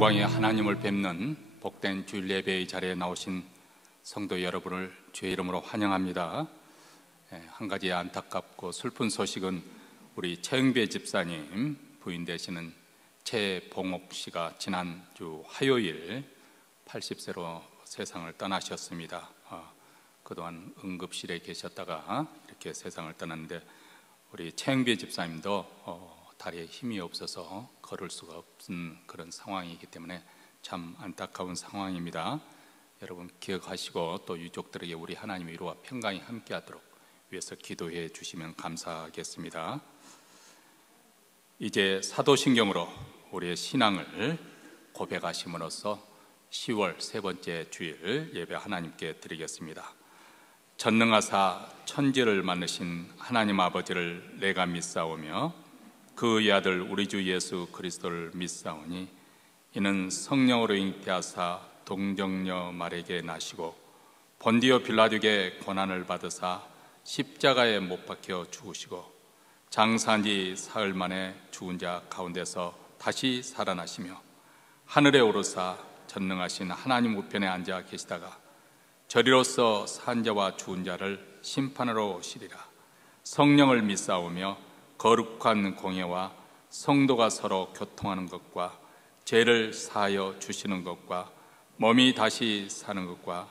영광의 하나님을 뵙는 복된 주일 예배의 자리에 나오신 성도 여러분을 주의 이름으로 환영합니다. 한 가지 안타깝고 슬픈 소식은 우리 최영배 집사님 부인 되시는 최봉옥 씨가 지난주 화요일 80세로 세상을 떠나셨습니다. 그동안 응급실에 계셨다가 이렇게 세상을 떠났는데, 우리 최영배 집사님도 다리에 힘이 없어서 걸을 수가 없는 그런 상황이기 때문에 참 안타까운 상황입니다. 여러분 기억하시고 또 유족들에게 우리 하나님의 위로와 평강이 함께하도록 위해서 기도해 주시면 감사하겠습니다. 이제 사도신경으로 우리의 신앙을 고백하심으로써 10월 세 번째 주일 예배 하나님께 드리겠습니다. 전능하사 천지를 만드신 하나님 아버지를 내가 믿사오며 그의 아들 우리 주 예수 그리스도를 믿사오니 이는 성령으로 잉태하사 동정녀 마리아에게 나시고 본디오 빌라도에게 고난을 받으사 십자가에 못 박혀 죽으시고 장사한 지 사흘 만에 죽은 자 가운데서 다시 살아나시며 하늘에 오르사 전능하신 하나님 우편에 앉아 계시다가 저리로서 산 자와 죽은 자를 심판하러 오시리라. 성령을 믿사오며 거룩한 공예와 성도가 서로 교통하는 것과 죄를 사하여 주시는 것과 몸이 다시 사는 것과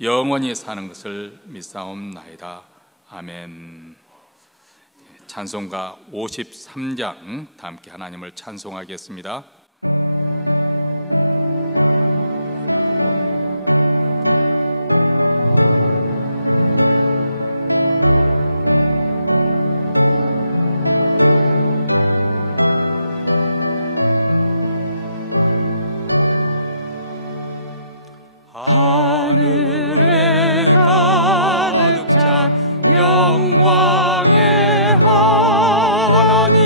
영원히 사는 것을 믿사옵나이다. 아멘. 찬송가 53장 다 함께 하나님을 찬송하겠습니다. 하늘에 가득 찬 영광의 하나님,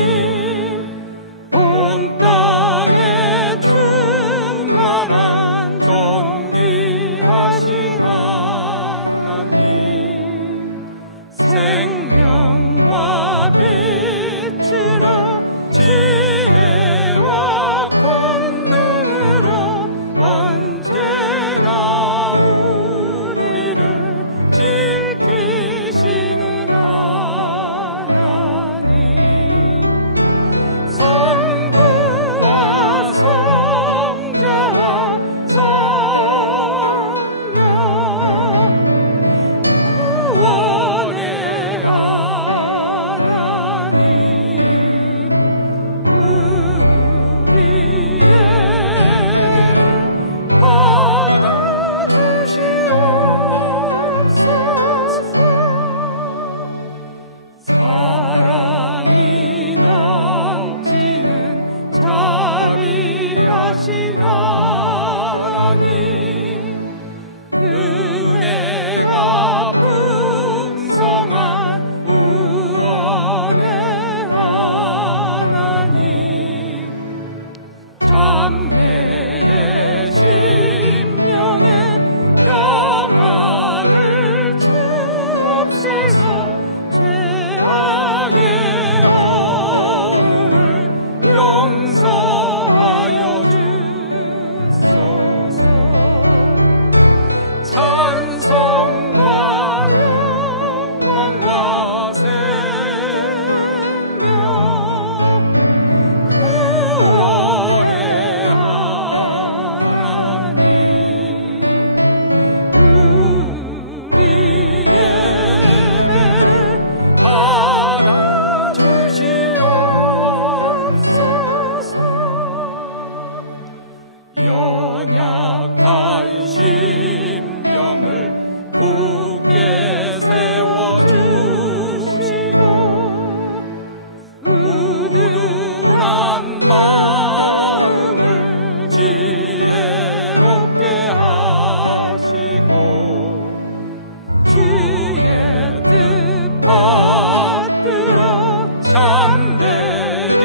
온 땅에 충만한 존귀하신 하나님, 생명과 빛으로 지혜와 권능으로 언제나 우리를 지키시는 하나님, 성부와 성자와 성령 구원의 하나님, 우리의 예배를 받아주시옵소서. 사랑이 넘치는 자비하신 하나님, 은혜가 풍성한 구원의 하나님, 참매의 심령에 평안을 주옵소서. 죄악의 허물을 용서하여 주소서. 찬송과 영광과 생명 구원의 하나님, 우리 예배를 받아주시옵소서. 연약한 심령을 굳게 세워주시고 우둔한 마음을 지혜롭게 하시고 주의 뜻 받들어 참되게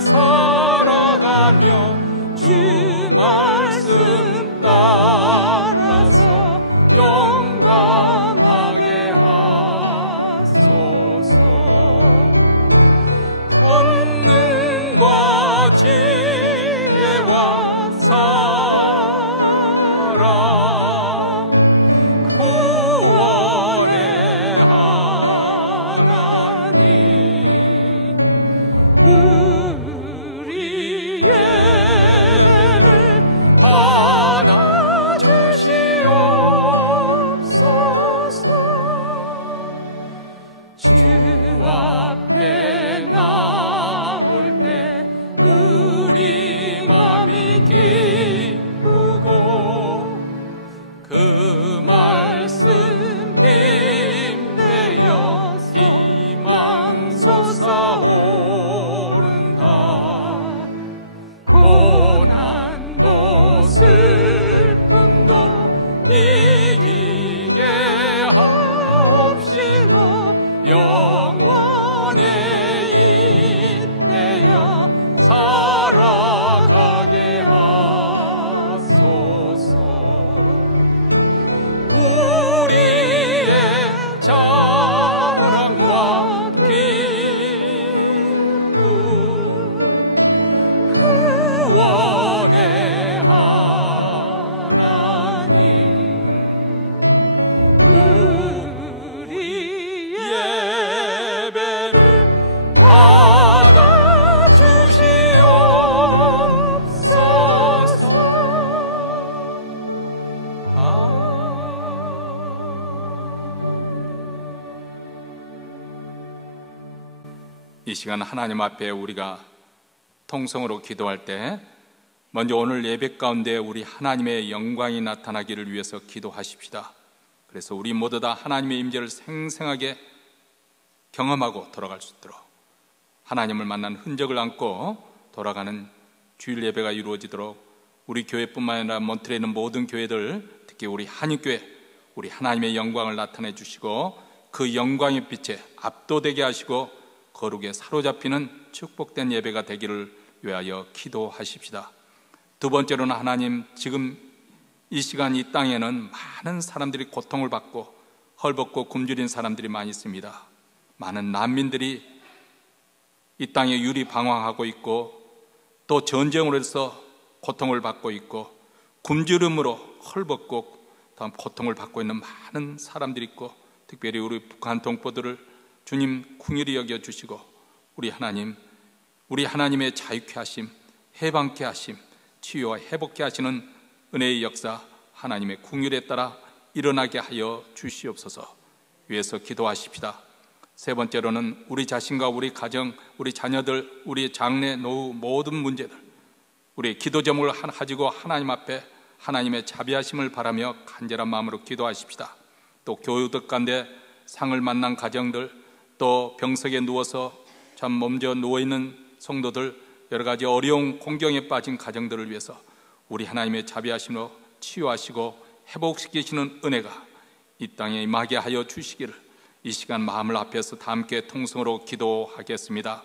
살아가며 주 말씀 따라서 용감하게 하소서. 권능과 지혜와 이 시간 하나님 앞에 우리가 통성으로 기도할 때 먼저 오늘 예배 가운데 우리 하나님의 영광이 나타나기를 위해서 기도하십시다. 그래서 우리 모두 다 하나님의 임재를 생생하게 경험하고 돌아갈 수 있도록 하나님을 만난 흔적을 안고 돌아가는 주일 예배가 이루어지도록 우리 교회뿐만 아니라 몬트레에 있는 모든 교회들, 특히 우리 한인교회, 우리 하나님의 영광을 나타내 주시고 그 영광의 빛에 압도되게 하시고 거룩에 사로잡히는 축복된 예배가 되기를 위하여 기도하십시다. 두 번째로는 하나님, 지금 이 시간 이 땅에는 많은 사람들이 고통을 받고 헐벗고 굶주린 사람들이 많이 있습니다. 많은 난민들이 이 땅에 유리방황하고 있고 또 전쟁으로 해서 고통을 받고 있고 굶주림으로 헐벗고 다음 고통을 받고 있는 많은 사람들이 있고 특별히 우리 북한 동포들을 주님 긍휼히 여겨주시고 우리 하나님의 자유케 하심, 해방케 하심, 치유와 회복케 하시는 은혜의 역사 하나님의 긍휼에 따라 일어나게 하여 주시옵소서 위해서 기도하십시다. 세 번째로는 우리 자신과 우리 가정, 우리 자녀들, 우리 장래, 노후 모든 문제들 우리의 기도 제목을 가지고 하나님 앞에 하나님의 자비하심을 바라며 간절한 마음으로 기도하십시다. 또 교우들 가운데 상을 만난 가정들, 또 병석에 누워서 참 몸져 누워있는 성도들, 여러 가지 어려운 공경에 빠진 가정들을 위해서 우리 하나님의 자비하심으로 치유하시고 회복시키시는 은혜가 이 땅에 임하게 하여 주시기를 이 시간 마음을 앞에서 다 함께 통성으로 기도하겠습니다.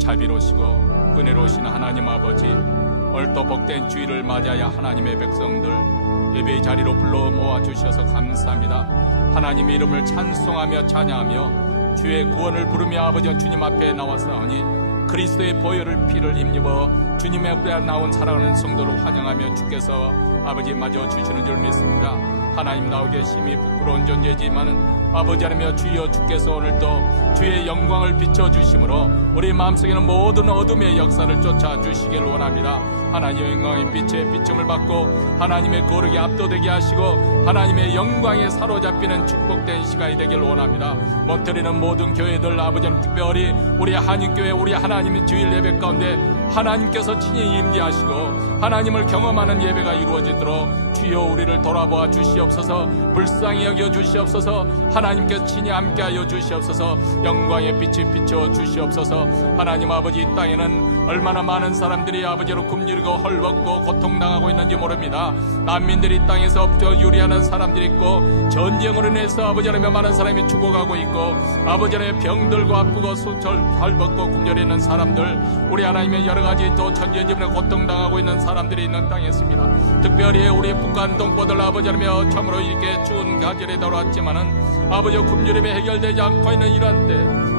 자비로우시고 은혜로우신 하나님 아버지, 오늘 또 복된 주일을 맞아야 하나님의 백성들 예배의 자리로 불러 모아주셔서 감사합니다. 하나님의 이름을 찬송하며 찬양하며 주의 구원을 부르며 아버지 주님 앞에 나왔사오니 그리스도의 보혈을 피를 힘입어 주님의 앞에 나온 사랑하는 성도를 환영하며 주께서 아버지 맞아 주시는 줄 믿습니다. 하나님 나오 계심이 부끄러운 존재지만은 아버지 하나며 주여 주께서 오늘도 주의 영광을 비춰주심으로 우리 마음속에는 모든 어둠의 역사를 쫓아주시기를 원합니다. 하나님의 영광의 빛에 비춤을 받고 하나님의 거룩에 압도되게 하시고 하나님의 영광에 사로잡히는 축복된 시간이 되기를 원합니다. 몬트리는 모든 교회들 아버지는 특별히 우리 한인교회 우리 하나님의 주일 예배 가운데 하나님께서 친히 임재하시고 하나님을 경험하는 예배가 이루어지도록 주여 우리를 돌아보아 주시옵소서. 불쌍히 여겨 주시옵소서. 하나님께서 친히 함께하여 주시옵소서. 영광의 빛이 비춰 주시옵소서. 하나님 아버지, 이 땅에는 얼마나 많은 사람들이 아버지로 굶주리고 헐벗고 고통당하고 있는지 모릅니다. 난민들이 이 땅에서 유리하는 사람들이 있고 전쟁으로 인해서 아버지 하나님 많은 사람이 죽어가고 있고 아버지 하나님 병들고 아프고 헐벗고 굶주리는 사람들, 우리 하나님의 여러 가지 또 천재지변에 고통당하고 있는 사람들이 있는 땅에 있습니다. 특별히 우리 북한 동포들 아버지 하나며 참으로 이렇게 추운 가절에 돌아왔지만은 아버지 굶주림이 해결되지 않고 있는 이런 때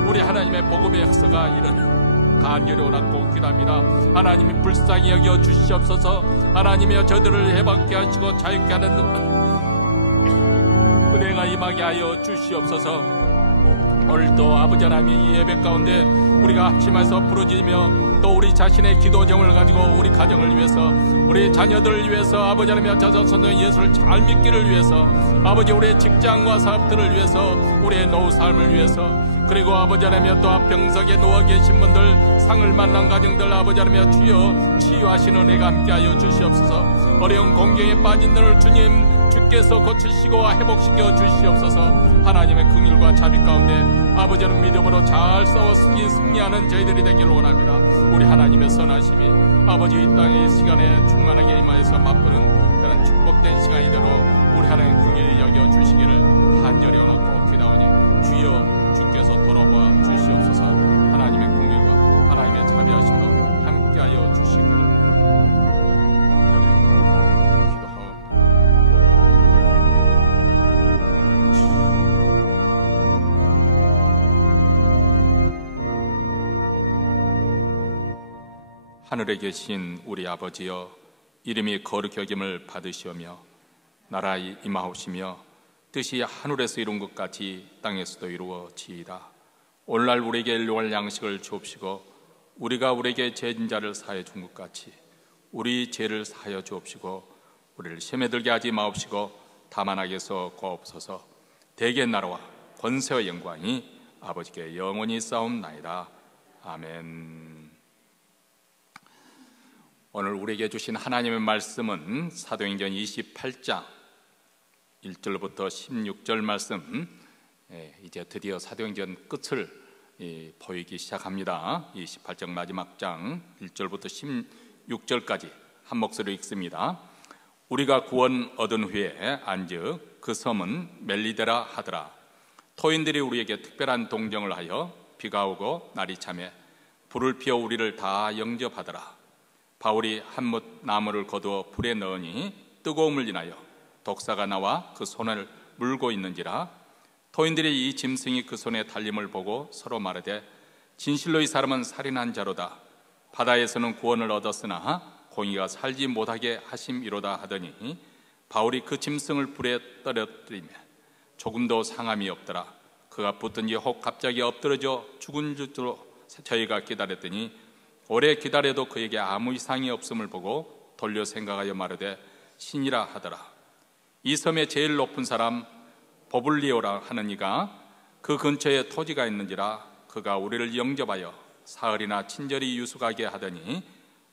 우리 하나님의 복음의 역사가 이런 간절히 원하고 기도합니다. 하나님이 불쌍히 여겨 주시옵소서. 하나님이여 저들을 해방케 하시고 자유케 하는 은혜가 임하게 하여 주시옵소서. 오늘도 아버지 하나님의 이 예배 가운데 우리가 합심해서 부르짖으며 또 우리 자신의 기도 제목을 가지고 우리 가정을 위해서 우리 자녀들을 위해서 아버지 하나님의 자손의 예수를 잘 믿기를 위해서 아버지 우리의 직장과 사업들을 위해서 우리의 노후 삶을 위해서 그리고 아버지 하나님의 또 병석에 누워 계신 분들 상을 만난 가정들 아버지 하나님의 주여 치유하시는 은혜가 함께하여 주시옵소서. 어려운 공경에 빠진 너를 주님 주께서 고치시고 회복시켜 주시옵소서. 하나님의 긍휼과 자비 가운데 아버지는 믿음으로 잘 싸워 승리하는 저희들이 되기를 원합니다. 우리 하나님의 선하심이 아버지 이 땅의 시간에 충만하게 임하여서 맛보는 그런 축복된 시간이 되도록 우리 하나님 긍휼히 여겨 주시기를 간절히 원하고 기도하오니 주여 주께서 돌아보아 주시옵소서. 하나님의 긍휼과 하나님의 자비하심으로 함께하여 주시기를 하늘에 계신 우리 아버지여, 이름이 거룩히 여김을 받으시오며 나라 임하옵시며 뜻이 하늘에서 이룬 것 같이 땅에서도 이루어지이다. 오늘날 우리에게 일용할 양식을 주옵시고 우리가 우리에게 죄진 자를 사하여 준 것 같이 우리 죄를 사하여 주옵시고 우리를 시험에 들게 하지 마옵시고 다만 악에서 구하옵소서. 대개 나라와 권세와 영광이 아버지께 영원히 싸움나이다. 아멘. 오늘 우리에게 주신 하나님의 말씀은 사도행전 28장 1절부터 16절 말씀. 이제 드디어 사도행전 끝을 보이기 시작합니다. 28장 마지막 장 1절부터 16절까지 한 목소리로 읽습니다. 우리가 구원 얻은 후에 안즉 그 섬은 멜리데라 하더라. 토인들이 우리에게 특별한 동정을 하여 비가 오고 날이 참에 불을 피워 우리를 다 영접하더라. 바울이 한뭇 나무를 거두어 불에 넣으니 뜨거움을 인하여 독사가 나와 그 손을 물고 있는지라. 토인들이 이 짐승이 그 손에 달림을 보고 서로 말하되 진실로 이 사람은 살인한 자로다. 바다에서는 구원을 얻었으나 공의가 살지 못하게 하심이로다 하더니 바울이 그 짐승을 불에 떨어뜨리며 조금도 상함이 없더라. 그가 붙든지 혹 갑자기 엎드러져 죽은 줄로 저희가 기다렸더니 오래 기다려도 그에게 아무 이상이 없음을 보고 돌려 생각하여 말하되 신이라 하더라. 이 섬의 제일 높은 사람 버블리오라 하는 이가 그 근처에 토지가 있는지라. 그가 우리를 영접하여 사흘이나 친절히 유숙하게 하더니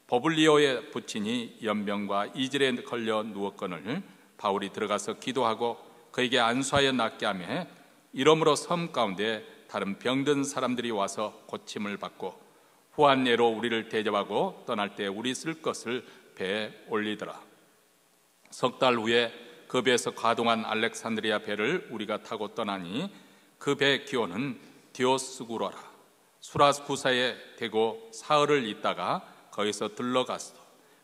버블리오의 부친이 연병과 이질에 걸려 누웠거늘 바울이 들어가서 기도하고 그에게 안수하여 낫게 하며 이러므로 섬 가운데 다른 병든 사람들이 와서 고침을 받고 후한예로 우리를 대접하고 떠날 때 우리 쓸 것을 배에 올리더라. 석 달 후에 그 배에서 가동한 알렉산드리아 배를 우리가 타고 떠나니 그 배의 기호는 디오스구로라. 수라구사에 대고 사흘을 있다가 거기서 들러가서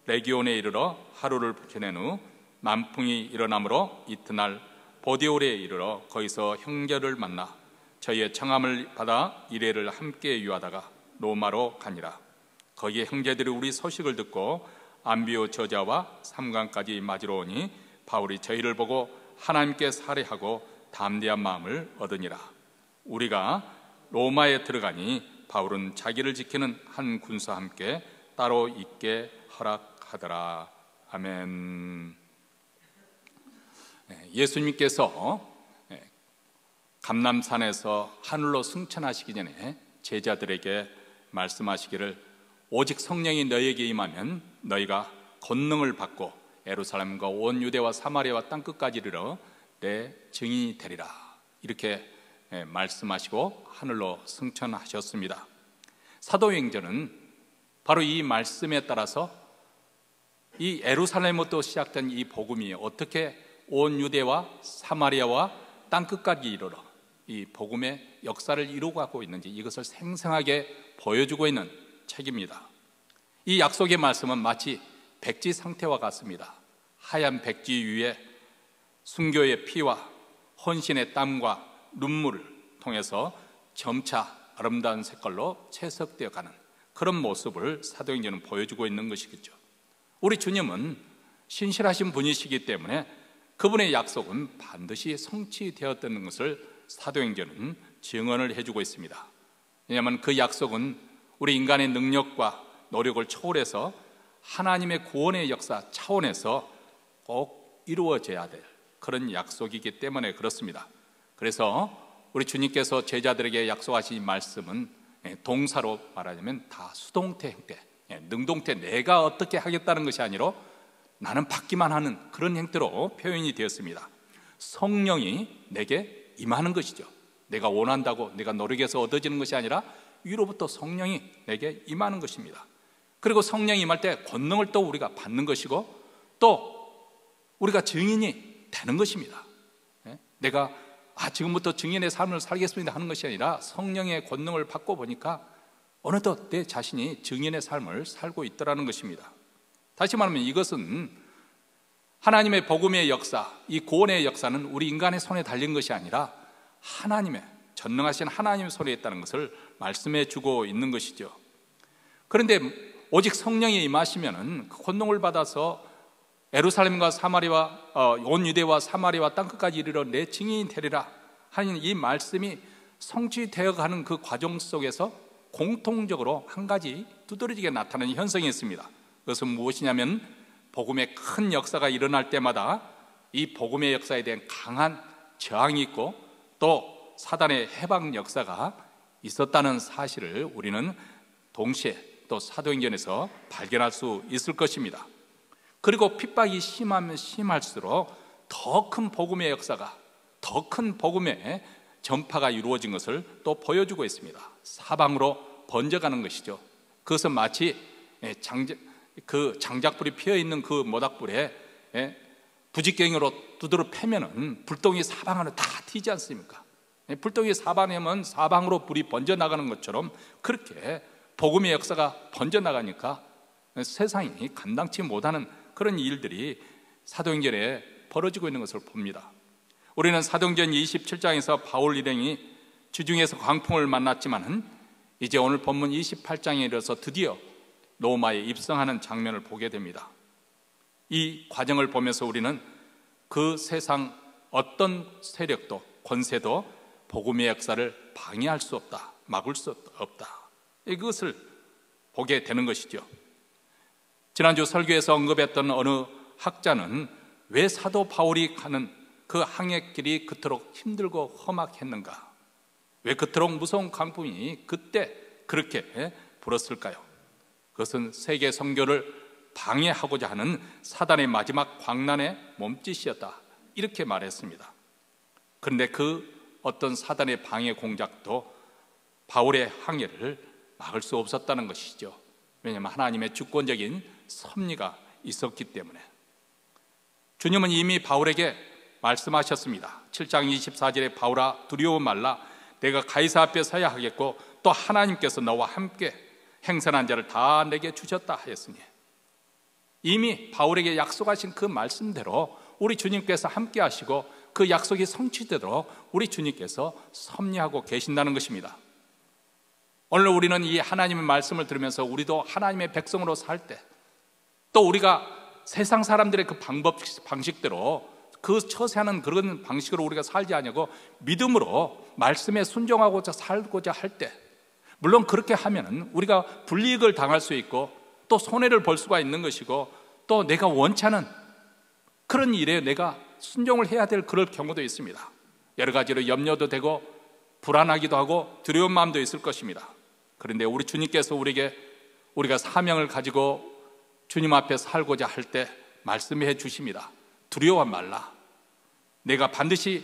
레기온에 이르러 하루를 지낸 후 남풍이 일어나므로 이튿날 보디올에 이르러 거기서 형제를 만나 저희의 청함을 받아 이레를 함께 유하다가 로마로 가니라. 거기에 형제들이 우리 소식을 듣고 안비오 저자와 삼강까지 맞으러 오니 바울이 저희를 보고 하나님께 살해하고 담대한 마음을 얻으니라. 우리가 로마에 들어가니 바울은 자기를 지키는 한 군사와 함께 따로 있게 허락하더라. 아멘. 예수님께서 감람산에서 하늘로 승천하시기 전에 제자들에게 말씀하시기를 오직 성령이 너희에게 임하면 너희가 권능을 받고 예루살렘과 온 유대와 사마리아와 땅끝까지 이르러 내 증인이 되리라. 이렇게 말씀하시고 하늘로 승천하셨습니다. 사도행전은 바로 이 말씀에 따라서 이 예루살렘부터 시작된 이 복음이 어떻게 온 유대와 사마리아와 땅끝까지 이르러 이 복음의 역사를 이루어가고 있는지 이것을 생생하게 보여주고 있는 책입니다. 이 약속의 말씀은 마치 백지 상태와 같습니다. 하얀 백지 위에 순교의 피와 헌신의 땀과 눈물을 통해서 점차 아름다운 색깔로 채석되어 가는 그런 모습을 사도행전은 보여주고 있는 것이겠죠. 우리 주님은 신실하신 분이시기 때문에 그분의 약속은 반드시 성취되었다는 것을 사도행전은 증언을 해주고 있습니다. 왜냐하면 그 약속은 우리 인간의 능력과 노력을 초월해서 하나님의 구원의 역사 차원에서 꼭 이루어져야 될 그런 약속이기 때문에 그렇습니다. 그래서 우리 주님께서 제자들에게 약속하신 말씀은 동사로 말하자면 다 수동태 형태, 능동태, 내가 어떻게 하겠다는 것이 아니라 나는 받기만 하는 그런 형태로 표현이 되었습니다. 성령이 내게 임하는 것이죠. 내가 원한다고 내가 노력해서 얻어지는 것이 아니라 위로부터 성령이 내게 임하는 것입니다. 그리고 성령이 임할 때 권능을 또 우리가 받는 것이고 또 우리가 증인이 되는 것입니다. 내가 지금부터 증인의 삶을 살겠습니다 하는 것이 아니라 성령의 권능을 받고 보니까 어느덧 내 자신이 증인의 삶을 살고 있더라는 것입니다. 다시 말하면 이것은 하나님의 복음의 역사, 이 구원의 역사는 우리 인간의 손에 달린 것이 아니라 하나님의 전능하신 하나님의 손에 있다는 것을 말씀해 주고 있는 것이죠. 그런데 오직 성령이 임하시면은 그 권능을 받아서 예루살렘과 사마리아, 온 유대와 사마리아와 땅끝까지 이르러 내 증인이 되리라 하는 이 말씀이 성취되어 가는 그 과정 속에서 공통적으로 한 가지 두드러지게 나타나는 현상이 있습니다. 그것은 무엇이냐면 복음의 큰 역사가 일어날 때마다 이 복음의 역사에 대한 강한 저항이 있고 또 사단의 해방 역사가 있었다는 사실을 우리는 동시에 또 사도행전에서 발견할 수 있을 것입니다. 그리고 핍박이 심하면 심할수록 더 큰 복음의 역사가, 더 큰 복음의 전파가 이루어진 것을 또 보여주고 있습니다. 사방으로 번져가는 것이죠. 그것은 마치 장작불이 피어있는 그 모닥불에 부직갱이로 두드러 패면은 불똥이 사방으로 다 튀지 않습니까? 불똥이 사방이면 사방으로 불이 번져나가는 것처럼 그렇게 복음의 역사가 번져나가니까 세상이 감당치 못하는 그런 일들이 사도행전에 벌어지고 있는 것을 봅니다. 우리는 사도행전 27장에서 바울 일행이 주중에서 광풍을 만났지만은 이제 오늘 본문 28장에 이르러서 드디어 로마에 입성하는 장면을 보게 됩니다. 이 과정을 보면서 우리는 그 세상 어떤 세력도 권세도 복음의 역사를 방해할 수 없다, 막을 수 없다, 이것을 보게 되는 것이죠. 지난주 설교에서 언급했던 어느 학자는 왜 사도 바울이 가는 그 항해길이 그토록 힘들고 험악했는가, 왜 그토록 무서운 광풍이 그때 그렇게 불었을까요? 그것은 세계 선교를 방해하고자 하는 사단의 마지막 광란의 몸짓이었다, 이렇게 말했습니다. 그런데 그 어떤 사단의 방해 공작도 바울의 항해를 막을 수 없었다는 것이죠. 왜냐하면 하나님의 주권적인 섭리가 있었기 때문에. 주님은 이미 바울에게 말씀하셨습니다. 7장 24절에 바울아 두려워 말라, 내가 가이사 앞에 서야 하겠고 또 하나님께서 너와 함께 행선한 자를 다 내게 주셨다 하였으니, 이미 바울에게 약속하신 그 말씀대로 우리 주님께서 함께 하시고 그 약속이 성취되도록 우리 주님께서 섭리하고 계신다는 것입니다. 오늘 우리는 이 하나님의 말씀을 들으면서 우리도 하나님의 백성으로 살 때, 또 우리가 세상 사람들의 그 방식대로 그 처세하는 그런 방식으로 우리가 살지 않냐고 믿음으로 말씀에 순종하고자 살고자 할 때, 물론 그렇게 하면은 우리가 불이익을 당할 수 있고 또 손해를 볼 수가 있는 것이고, 또 내가 원치 않은 그런 일에 내가 순종을 해야 될 그럴 경우도 있습니다. 여러 가지로 염려도 되고 불안하기도 하고 두려운 마음도 있을 것입니다. 그런데 우리 주님께서 우리가 사명을 가지고 주님 앞에 살고자 할 때 말씀해 주십니다. 두려워 말라. 내가 반드시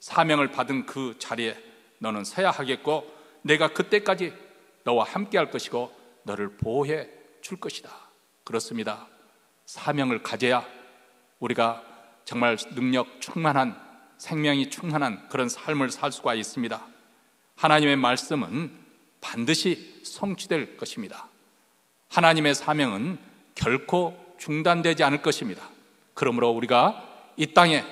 사명을 받은 그 자리에 너는 서야 하겠고 내가 그때까지 너와 함께 할 것이고 너를 보호해 줄 것이다. 그렇습니다. 사명을 가져야 우리가 정말 능력 충만한, 생명이 충만한 그런 삶을 살 수가 있습니다. 하나님의 말씀은 반드시 성취될 것입니다. 하나님의 사명은 결코 중단되지 않을 것입니다. 그러므로 우리가 이 땅에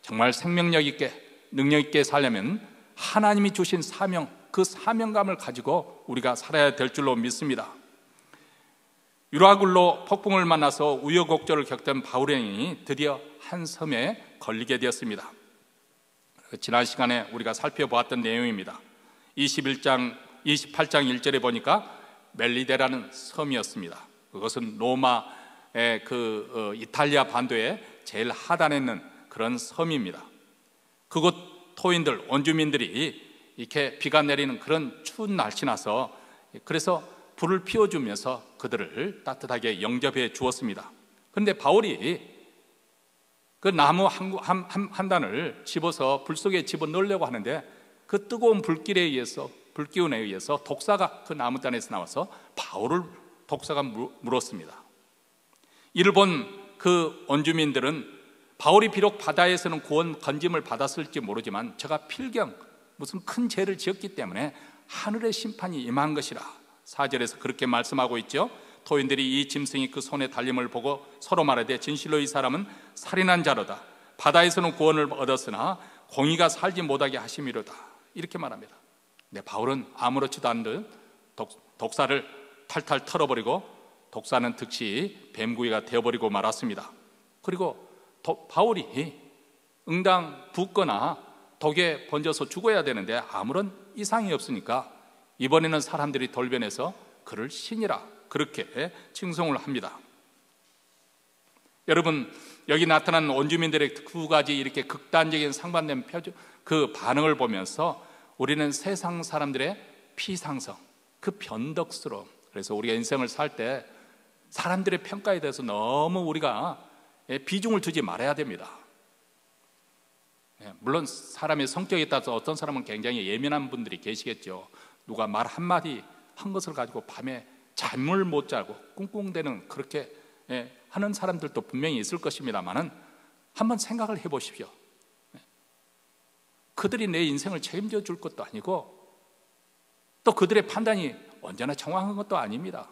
정말 생명력 있게 능력 있게 살려면 하나님이 주신 사명, 그 사명감을 가지고 우리가 살아야 될 줄로 믿습니다. 유라굴로 폭풍을 만나서 우여곡절을 겪던 바울행이 드디어 한 섬에 걸리게 되었습니다. 지난 시간에 우리가 살펴보았던 내용입니다. 28장 1절에 보니까 멜리데라는 섬이었습니다. 그것은 로마의 이탈리아 반도의 제일 하단에 있는 그런 섬입니다. 그곳 토인들, 원주민들이 이렇게 비가 내리는 그런 추운 날씨나서 그래서 불을 피워주면서 그들을 따뜻하게 영접해 주었습니다. 그런데 바울이 그 나무 한 단을 집어서 불 속에 집어넣으려고 하는데 그 뜨거운 불기운에 의해서 독사가 그 나무단에서 나와서 바울을 독사가 물었습니다. 이를 본 그 원주민들은 바울이 비록 바다에서는 구원 건짐을 받았을지 모르지만 저가 필경 무슨 큰 죄를 지었기 때문에 하늘의 심판이 임한 것이라 4절에서 그렇게 말씀하고 있죠. 토인들이 이 짐승이 그 손에 달림을 보고 서로 말하되 진실로 이 사람은 살인한 자로다. 바다에서는 구원을 얻었으나 공의가 살지 못하게 하심이로다. 이렇게 말합니다. 근데 바울은 아무렇지도 않은 듯 독사를 탈탈 털어버리고 독사는 즉시 뱀구이가 되어버리고 말았습니다. 그리고 바울이 응당 붓거나 독에 번져서 죽어야 되는데 아무런 이상이 없으니까 이번에는 사람들이 돌변해서 그를 신이라 그렇게 칭송을 합니다. 여러분, 여기 나타난 원주민들의 두 가지 이렇게 극단적인 상반된 그 반응을 보면서 우리는 세상 사람들의 피상성, 그 변덕스러움. 그래서 우리가 인생을 살 때 사람들의 평가에 대해서 너무 우리가 비중을 두지 말아야 됩니다. 물론 사람의 성격에 따라서 어떤 사람은 굉장히 예민한 분들이 계시겠죠. 누가 말 한마디 한 것을 가지고 밤에 잠을 못 자고 꿍꿍대는 그렇게 하는 사람들도 분명히 있을 것입니다만은 한번 생각을 해보십시오. 그들이 내 인생을 책임져 줄 것도 아니고 또 그들의 판단이 언제나 정확한 것도 아닙니다.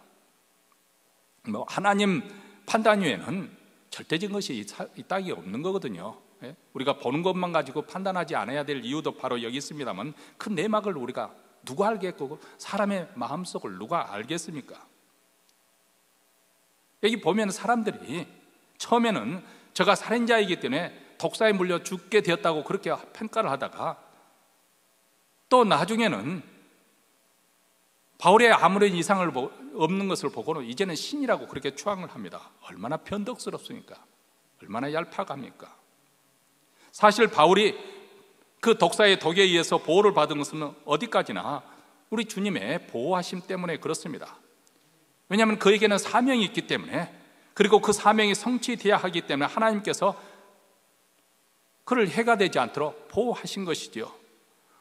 하나님 판단 외에는 절대적인 것이 이 땅에 없는 거거든요. 우리가 보는 것만 가지고 판단하지 않아야 될 이유도 바로 여기 있습니다만 그 내막을 우리가 누가 알겠고 사람의 마음속을 누가 알겠습니까? 여기 보면 사람들이 처음에는 저가 살인자이기 때문에 독사에 물려 죽게 되었다고 그렇게 평가를 하다가 또 나중에는 바울의 아무런 이상을 없는 것을 보고는 이제는 신이라고 그렇게 추앙을 합니다. 얼마나 변덕스럽습니까? 얼마나 얄팍합니까? 사실 바울이 그 독사의 독에 의해서 보호를 받은 것은 어디까지나 우리 주님의 보호하심 때문에 그렇습니다. 왜냐하면 그에게는 사명이 있기 때문에, 그리고 그 사명이 성취되어야 하기 때문에 하나님께서 그를 해가 되지 않도록 보호하신 것이지요.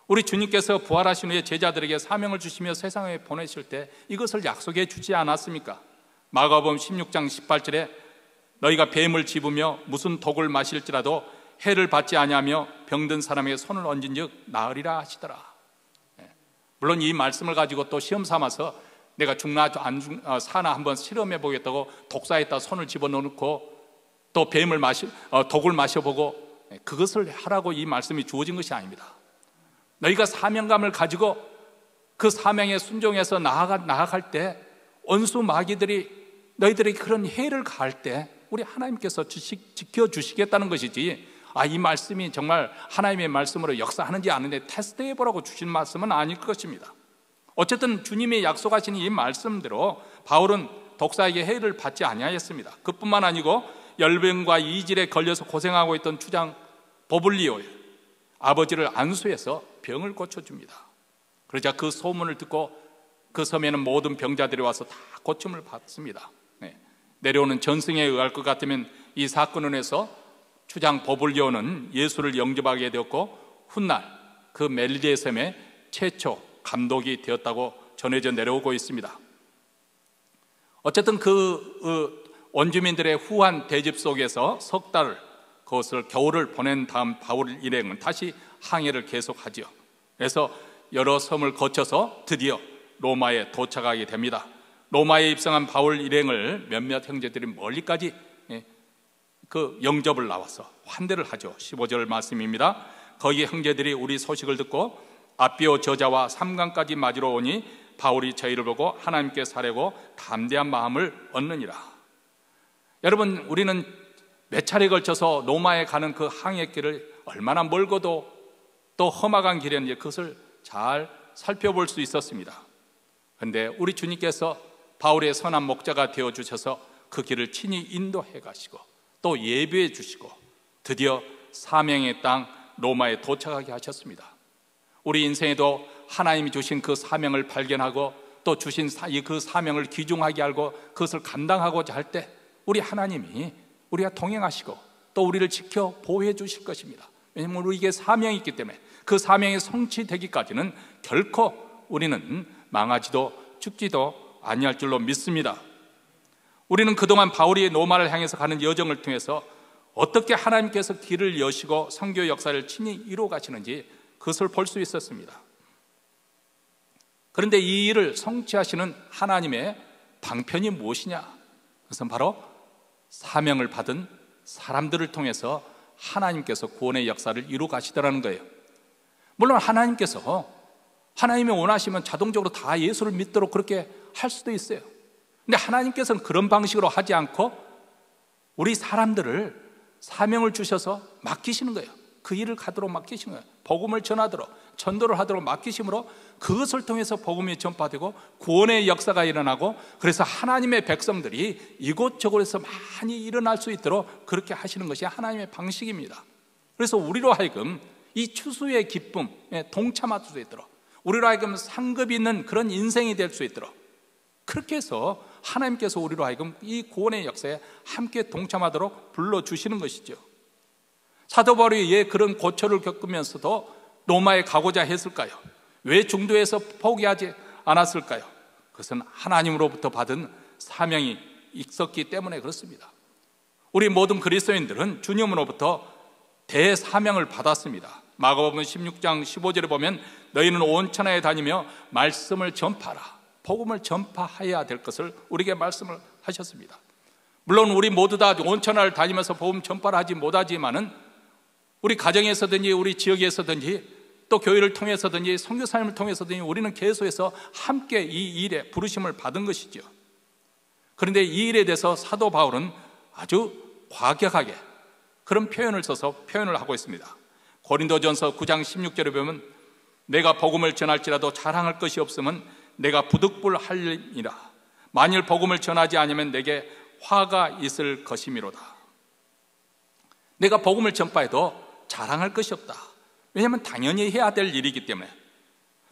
우리 주님께서 부활하신 후에 제자들에게 사명을 주시며 세상에 보내실 때 이것을 약속해 주지 않았습니까? 마가복음 16장 18절에 너희가 뱀을 집으며 무슨 독을 마실지라도 해를 받지 아니하며 병든 사람에게 손을 얹은즉 나으리라 하시더라. 물론 이 말씀을 가지고 또 시험 삼아서 내가 죽나 사나 한번 실험해 보겠다고 독사에다 손을 집어넣고 또 독을 마셔보고 그것을 하라고 이 말씀이 주어진 것이 아닙니다. 너희가 사명감을 가지고 그 사명에 순종해서 나아갈 때 원수 마귀들이 너희들에게 그런 해를 가할 때 우리 하나님께서 지켜주시겠다는 것이지, 이 말씀이 정말 하나님의 말씀으로 역사하는지 아는데 테스트해보라고 주신 말씀은 아닐 것입니다. 어쨌든 주님이 약속하신 이 말씀대로 바울은 독사에게 해를 받지 아니하였습니다. 그뿐만 아니고 열병과 이질에 걸려서 고생하고 있던 주장 보블리오의 아버지를 안수해서 병을 고쳐줍니다. 그러자 그 소문을 듣고 그 섬에는 모든 병자들이 와서 다 고침을 받습니다. 내려오는 전승에 의할 것 같으면 이 사건을 해서 주장 보블리오는 예수를 영접하게 되었고 훗날 그 멜리제 섬의 최초 감독이 되었다고 전해져 내려오고 있습니다. 어쨌든 그 원주민들의 후한 대집 속에서 석 달을 그것을 겨울을 보낸 다음 바울 일행은 다시 항해를 계속하죠. 그래서 여러 섬을 거쳐서 드디어 로마에 도착하게 됩니다. 로마에 입성한 바울 일행을 몇몇 형제들이 멀리까지 그 영접을 나와서 환대를 하죠. 15절 말씀입니다. 거기 형제들이 우리 소식을 듣고 아비오 저자와 삼강까지 맞으러 오니 바울이 저희를 보고 하나님께 사려고 담대한 마음을 얻느니라. 여러분, 우리는 몇 차례 걸쳐서 로마에 가는 그 항해길을 얼마나 멀고도 또 험악한 길이었는지 그것을 잘 살펴볼 수 있었습니다. 그런데 우리 주님께서 바울의 선한 목자가 되어주셔서 그 길을 친히 인도해 가시고 또 예비해 주시고 드디어 사명의 땅 로마에 도착하게 하셨습니다. 우리 인생에도 하나님이 주신 그 사명을 발견하고 또 주신 그 사명을 귀중하게 알고 그것을 감당하고자 할 때 우리 하나님이 우리가 동행하시고 또 우리를 지켜 보호해 주실 것입니다. 왜냐하면 우리에게 사명이 있기 때문에 그 사명이 성취되기까지는 결코 우리는 망하지도 죽지도 아니할 줄로 믿습니다. 우리는 그동안 바울이 로마를 향해서 가는 여정을 통해서 어떻게 하나님께서 길을 여시고 선교 역사를 친히 이루어 가시는지 그것을 볼 수 있었습니다. 그런데 이 일을 성취하시는 하나님의 방편이 무엇이냐? 그것은 바로 사명을 받은 사람들을 통해서 하나님께서 구원의 역사를 이루어 가시더라는 거예요. 물론 하나님이 원하시면 자동적으로 다 예수를 믿도록 그렇게 할 수도 있어요. 근데 하나님께서는 그런 방식으로 하지 않고 우리 사람들을 사명을 주셔서 맡기시는 거예요. 그 일을 가도록 맡기시는 거예요. 복음을 전하도록, 전도를 하도록 맡기심으로 그것을 통해서 복음이 전파되고 구원의 역사가 일어나고, 그래서 하나님의 백성들이 이곳저곳에서 많이 일어날 수 있도록 그렇게 하시는 것이 하나님의 방식입니다. 그래서 우리로 하여금 이 추수의 기쁨에 동참할 수 있도록, 우리로 하여금 상급이 있는 그런 인생이 될 수 있도록, 그렇게 해서 하나님께서 우리로 하여금 이 구원의 역사에 함께 동참하도록 불러주시는 것이죠. 사도 바울이 왜 그런 고초를 겪으면서도 로마에 가고자 했을까요? 왜 중도에서 포기하지 않았을까요? 그것은 하나님으로부터 받은 사명이 있었기 때문에 그렇습니다. 우리 모든 그리스도인들은 주님으로부터 대사명을 받았습니다. 마가복음 16장 15절에 보면 너희는 온 천하에 다니며 말씀을 전파하라, 복음을 전파해야 될 것을 우리에게 말씀을 하셨습니다. 물론 우리 모두 다 온 천하를 다니면서 복음 전파를 하지 못하지만은 우리 가정에서든지 우리 지역에서든지 또 교회를 통해서든지 선교사님을 통해서든지 우리는 계속해서 함께 이 일에 부르심을 받은 것이죠. 그런데 이 일에 대해서 사도 바울은 아주 과격하게 그런 표현을 써서 표현을 하고 있습니다. 고린도전서 9장 16절에 보면 내가 복음을 전할지라도 자랑할 것이 없으면 내가 부득불할이라. 만일 복음을 전하지 않으면 내게 화가 있을 것이미로다. 내가 복음을 전파해도 자랑할 것이 없다. 왜냐하면 당연히 해야 될 일이기 때문에.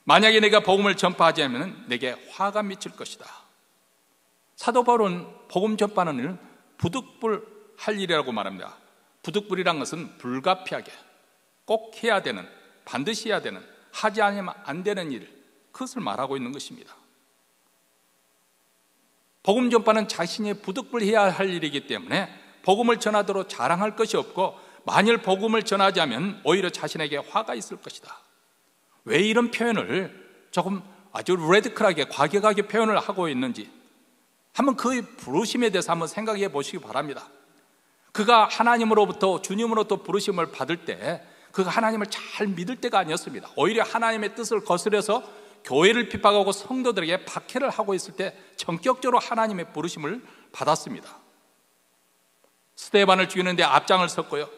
만약에 내가 복음을 전파하지 않으면 내게 화가 미칠 것이다. 사도 바울은 복음 전파하는 일은 부득불할 일이라고 말합니다. 부득불이란 것은 불가피하게 꼭 해야 되는, 반드시 해야 되는, 하지 않으면 안 되는 일, 그것을 말하고 있는 것입니다. 복음 전파는 자신이 부득불해야 할 일이기 때문에 복음을 전하도록 자랑할 것이 없고, 만일 복음을 전하지 않으면 오히려 자신에게 화가 있을 것이다. 왜 이런 표현을 조금 아주 레디컬하게 과격하게 표현을 하고 있는지 한번 그 부르심에 대해서 한번 생각해 보시기 바랍니다. 그가 하나님으로부터, 주님으로부터 부르심을 받을 때 그가 하나님을 잘 믿을 때가 아니었습니다. 오히려 하나님의 뜻을 거스려서 교회를 핍박하고 성도들에게 박해를 하고 있을 때 전격적으로 하나님의 부르심을 받았습니다. 스데반을 죽이는데 앞장을 섰고요,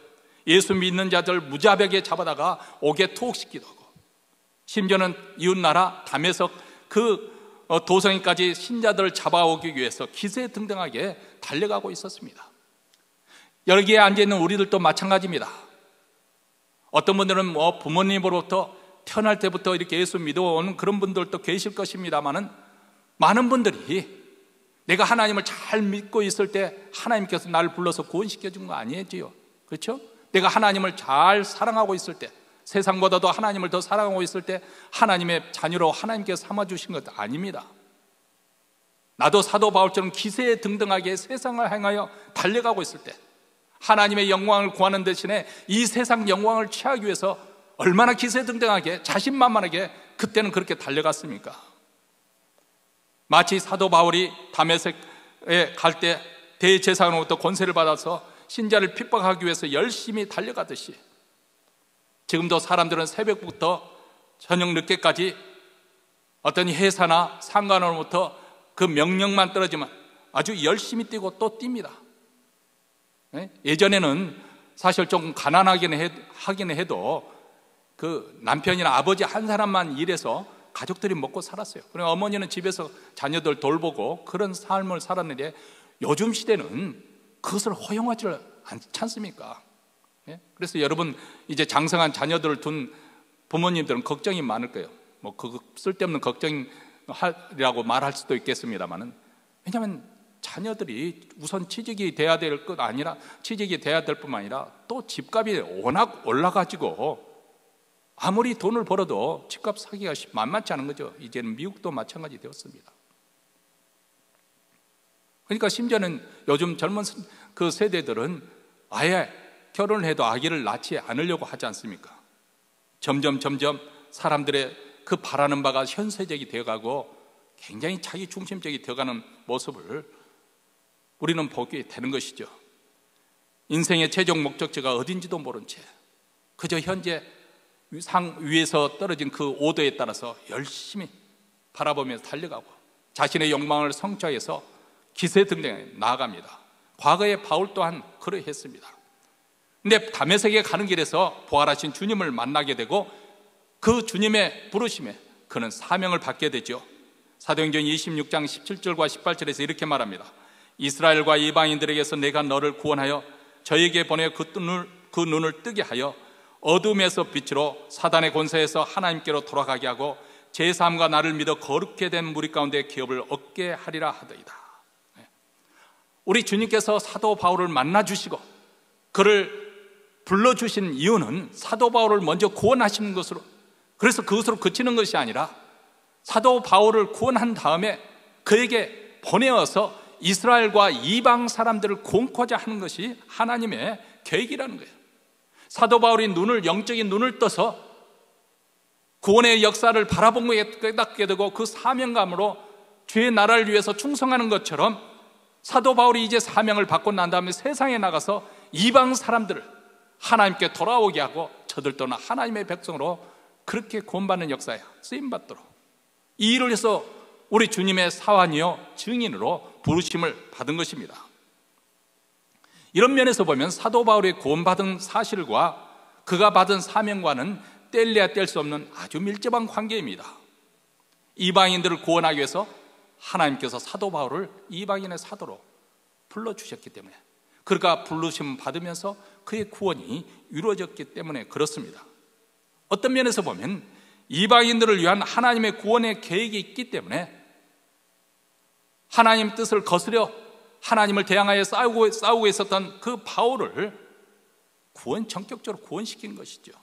예수 믿는 자들 무자비하게 잡아다가 옥에 투옥시키기도 하고, 심지어는 이웃나라 다메섹 그 도성에까지 신자들을 잡아오기 위해서 기세등등하게 달려가고 있었습니다. 여기에 앉아있는 우리들도 마찬가지입니다. 어떤 분들은 부모님으로부터 태어날 때부터 이렇게 예수 믿어온 그런 분들도 계실 것입니다만은, 많은 분들이 내가 하나님을 잘 믿고 있을 때 하나님께서 나를 불러서 구원시켜 준 거 아니지요? 그렇죠? 내가 하나님을 잘 사랑하고 있을 때, 세상보다도 하나님을 더 사랑하고 있을 때 하나님의 자녀로 하나님께서 삼아주신 것 아닙니다. 나도 사도 바울처럼 기세등등하게 세상을 향하여 달려가고 있을 때, 하나님의 영광을 구하는 대신에 이 세상 영광을 취하기 위해서 얼마나 기세등등하게 자신만만하게 그때는 그렇게 달려갔습니까? 마치 사도 바울이 다메섹에 갈 때 대제사장으로부터 권세를 받아서 신자를 핍박하기 위해서 열심히 달려가듯이, 지금도 사람들은 새벽부터 저녁 늦게까지 어떤 회사나 상관으로부터 그 명령만 떨어지면 아주 열심히 뛰고 또 뜁니다. 예전에는 사실 조금 하긴 해도 그 남편이나 아버지 한 사람만 일해서 가족들이 먹고 살았어요. 그리고 어머니는 집에서 자녀들 돌보고 그런 삶을 살았는데, 요즘 시대는 그것을 허용하지 않지 않습니까? 그래서 여러분, 이제 장성한 자녀들을 둔 부모님들은 걱정이 많을 거예요. 뭐 그거 쓸데없는 걱정이라고 말할 수도 있겠습니다만은, 왜냐하면 자녀들이 우선 취직이 돼야 될 것 아니라, 취직이 돼야 될 뿐만 아니라 또 집값이 워낙 올라가지고 아무리 돈을 벌어도 집값 사기가 만만치 않은 거죠. 이제는 미국도 마찬가지 되었습니다. 그러니까 심지어는 요즘 젊은 그 세대들은 아예 결혼을 해도 아기를 낳지 않으려고 하지 않습니까? 점점 사람들의 그 바라는 바가 현세적이 되어가고 굉장히 자기 중심적이 되어가는 모습을 우리는 보게 되는 것이죠. 인생의 최종 목적지가 어딘지도 모른 채 그저 현재 상 위에서 떨어진 그 오도에 따라서 열심히 바라보면서 달려가고 자신의 욕망을 성취해서 기세등등하게 나아갑니다. 과거에 바울 또한 그러했습니다. 근데 다메섹에 가는 길에서 부활하신 주님을 만나게 되고, 그 주님의 부르심에 그는 사명을 받게 되죠. 사도행전 26장 17절과 18절에서 이렇게 말합니다. 이스라엘과 이방인들에게서 내가 너를 구원하여 저에게 보내 그 눈을 뜨게 하여 어둠에서 빛으로 사단의 권세에서 하나님께로 돌아가게 하고 제3가 나를 믿어 거룩게 된 무리 가운데 기업을 얻게 하리라 하더이다. 우리 주님께서 사도 바울을 만나주시고 그를 불러주신 이유는 사도 바울을 먼저 구원하시는 것으로, 그래서 그것으로 그치는 것이 아니라 사도 바울을 구원한 다음에 그에게 보내어서 이스라엘과 이방 사람들을 구원코자 하는 것이 하나님의 계획이라는 거예요. 사도 바울이 영적인 눈을 떠서 구원의 역사를 바라본 것에 깨닫게 되고 그 사명감으로 주의 나라를 위해서 충성하는 것처럼 사도 바울이 이제 사명을 받고 난 다음에 세상에 나가서 이방 사람들을 하나님께 돌아오게 하고 저들 또한 하나님의 백성으로 그렇게 구원받는 역사에 쓰임받도록 이 일을 해서 우리 주님의 사환이요 증인으로 부르심을 받은 것입니다. 이런 면에서 보면 사도 바울의 구원받은 사실과 그가 받은 사명과는 뗄래야 뗄 수 없는 아주 밀접한 관계입니다. 이방인들을 구원하기 위해서 하나님께서 사도 바울을 이방인의 사도로 불러주셨기 때문에, 그가 부르심 받으면서 그의 구원이 이루어졌기 때문에 그렇습니다. 어떤 면에서 보면 이방인들을 위한 하나님의 구원의 계획이 있기 때문에 하나님 뜻을 거스려 하나님을 대항하여 싸우고 있었던 그 바울을 전격적으로 구원시킨 것이죠.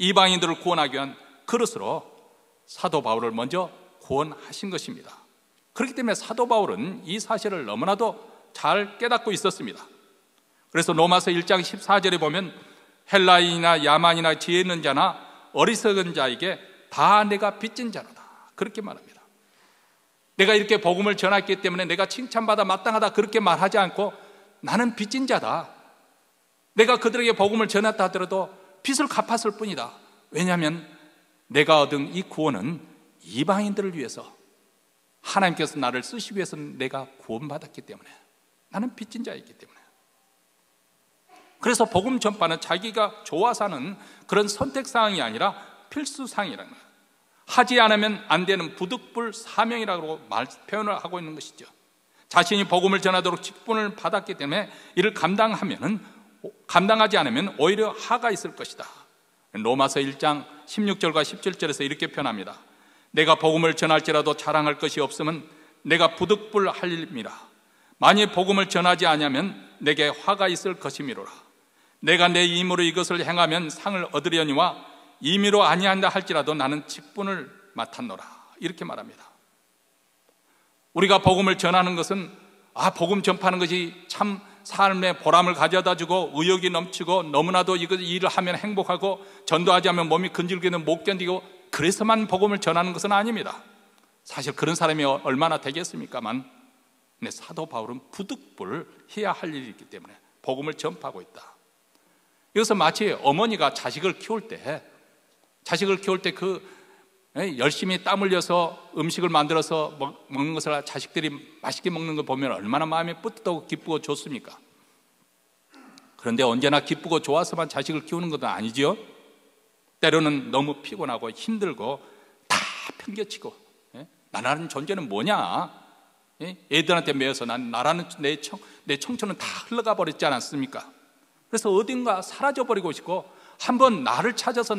이방인들을 구원하기 위한 그릇으로 사도 바울을 먼저 구원하신 것입니다. 그렇기 때문에 사도 바울은 이 사실을 너무나도 잘 깨닫고 있었습니다. 그래서 로마서 1장 14절에 보면 헬라인이나 야만이나 지혜 있는 자나 어리석은 자에게 다 내가 빚진 자로다, 그렇게 말합니다. 내가 이렇게 복음을 전했기 때문에 내가 칭찬받아 마땅하다 그렇게 말하지 않고 나는 빚진 자다, 내가 그들에게 복음을 전했다 하더라도 빚을 갚았을 뿐이다. 왜냐하면 내가 얻은 이 구원은 이방인들을 위해서 하나님께서 나를 쓰시기 위해서 내가 구원받았기 때문에, 나는 빚진 자이기 때문에. 그래서 복음 전파는 자기가 좋아서 하는 그런 선택사항이 아니라 필수사항이라는 거예요. 하지 않으면 안 되는 부득불 사명이라고 표현을 하고 있는 것이죠. 자신이 복음을 전하도록 직분을 받았기 때문에 이를 감당하지 않으면 오히려 하가 있을 것이다. 로마서 1장 16절과 17절에서 이렇게 표현합니다. 내가 복음을 전할지라도 자랑할 것이 없으면 내가 부득불할 일이라. 만일 복음을 전하지 않으면 내게 화가 있을 것이미로라. 내가 내 힘으로 이것을 행하면 상을 얻으려니와 임의로 아니한다 할지라도 나는 직분을 맡았노라, 이렇게 말합니다. 우리가 복음을 전하는 것은 복음 전파하는 것이 참 삶의 보람을 가져다 주고 의욕이 넘치고 너무나도 이 일을 하면 행복하고 전도하지 않으면 몸이 근질기는 못 견디고 그래서만 복음을 전하는 것은 아닙니다. 사실 그런 사람이 얼마나 되겠습니까만, 근데 사도 바울은 부득불 해야 할 일이 있기 때문에 복음을 전파하고 있다. 이것은 마치 어머니가 자식을 키울 때 열심히 땀 흘려서 음식을 만들어서 먹는 것을 자식들이 맛있게 먹는 걸 보면 얼마나 마음이 뿌듯하고 기쁘고 좋습니까? 그런데 언제나 기쁘고 좋아서만 자식을 키우는 것은 아니지요. 때로는 너무 피곤하고 힘들고 다 평겨치고, 나라는 존재는 뭐냐, 애들한테 매여서 나라는 내 청춘은 다 흘러가 버렸지 않았습니까? 그래서 어딘가 사라져버리고 싶고 한번 나를 찾아서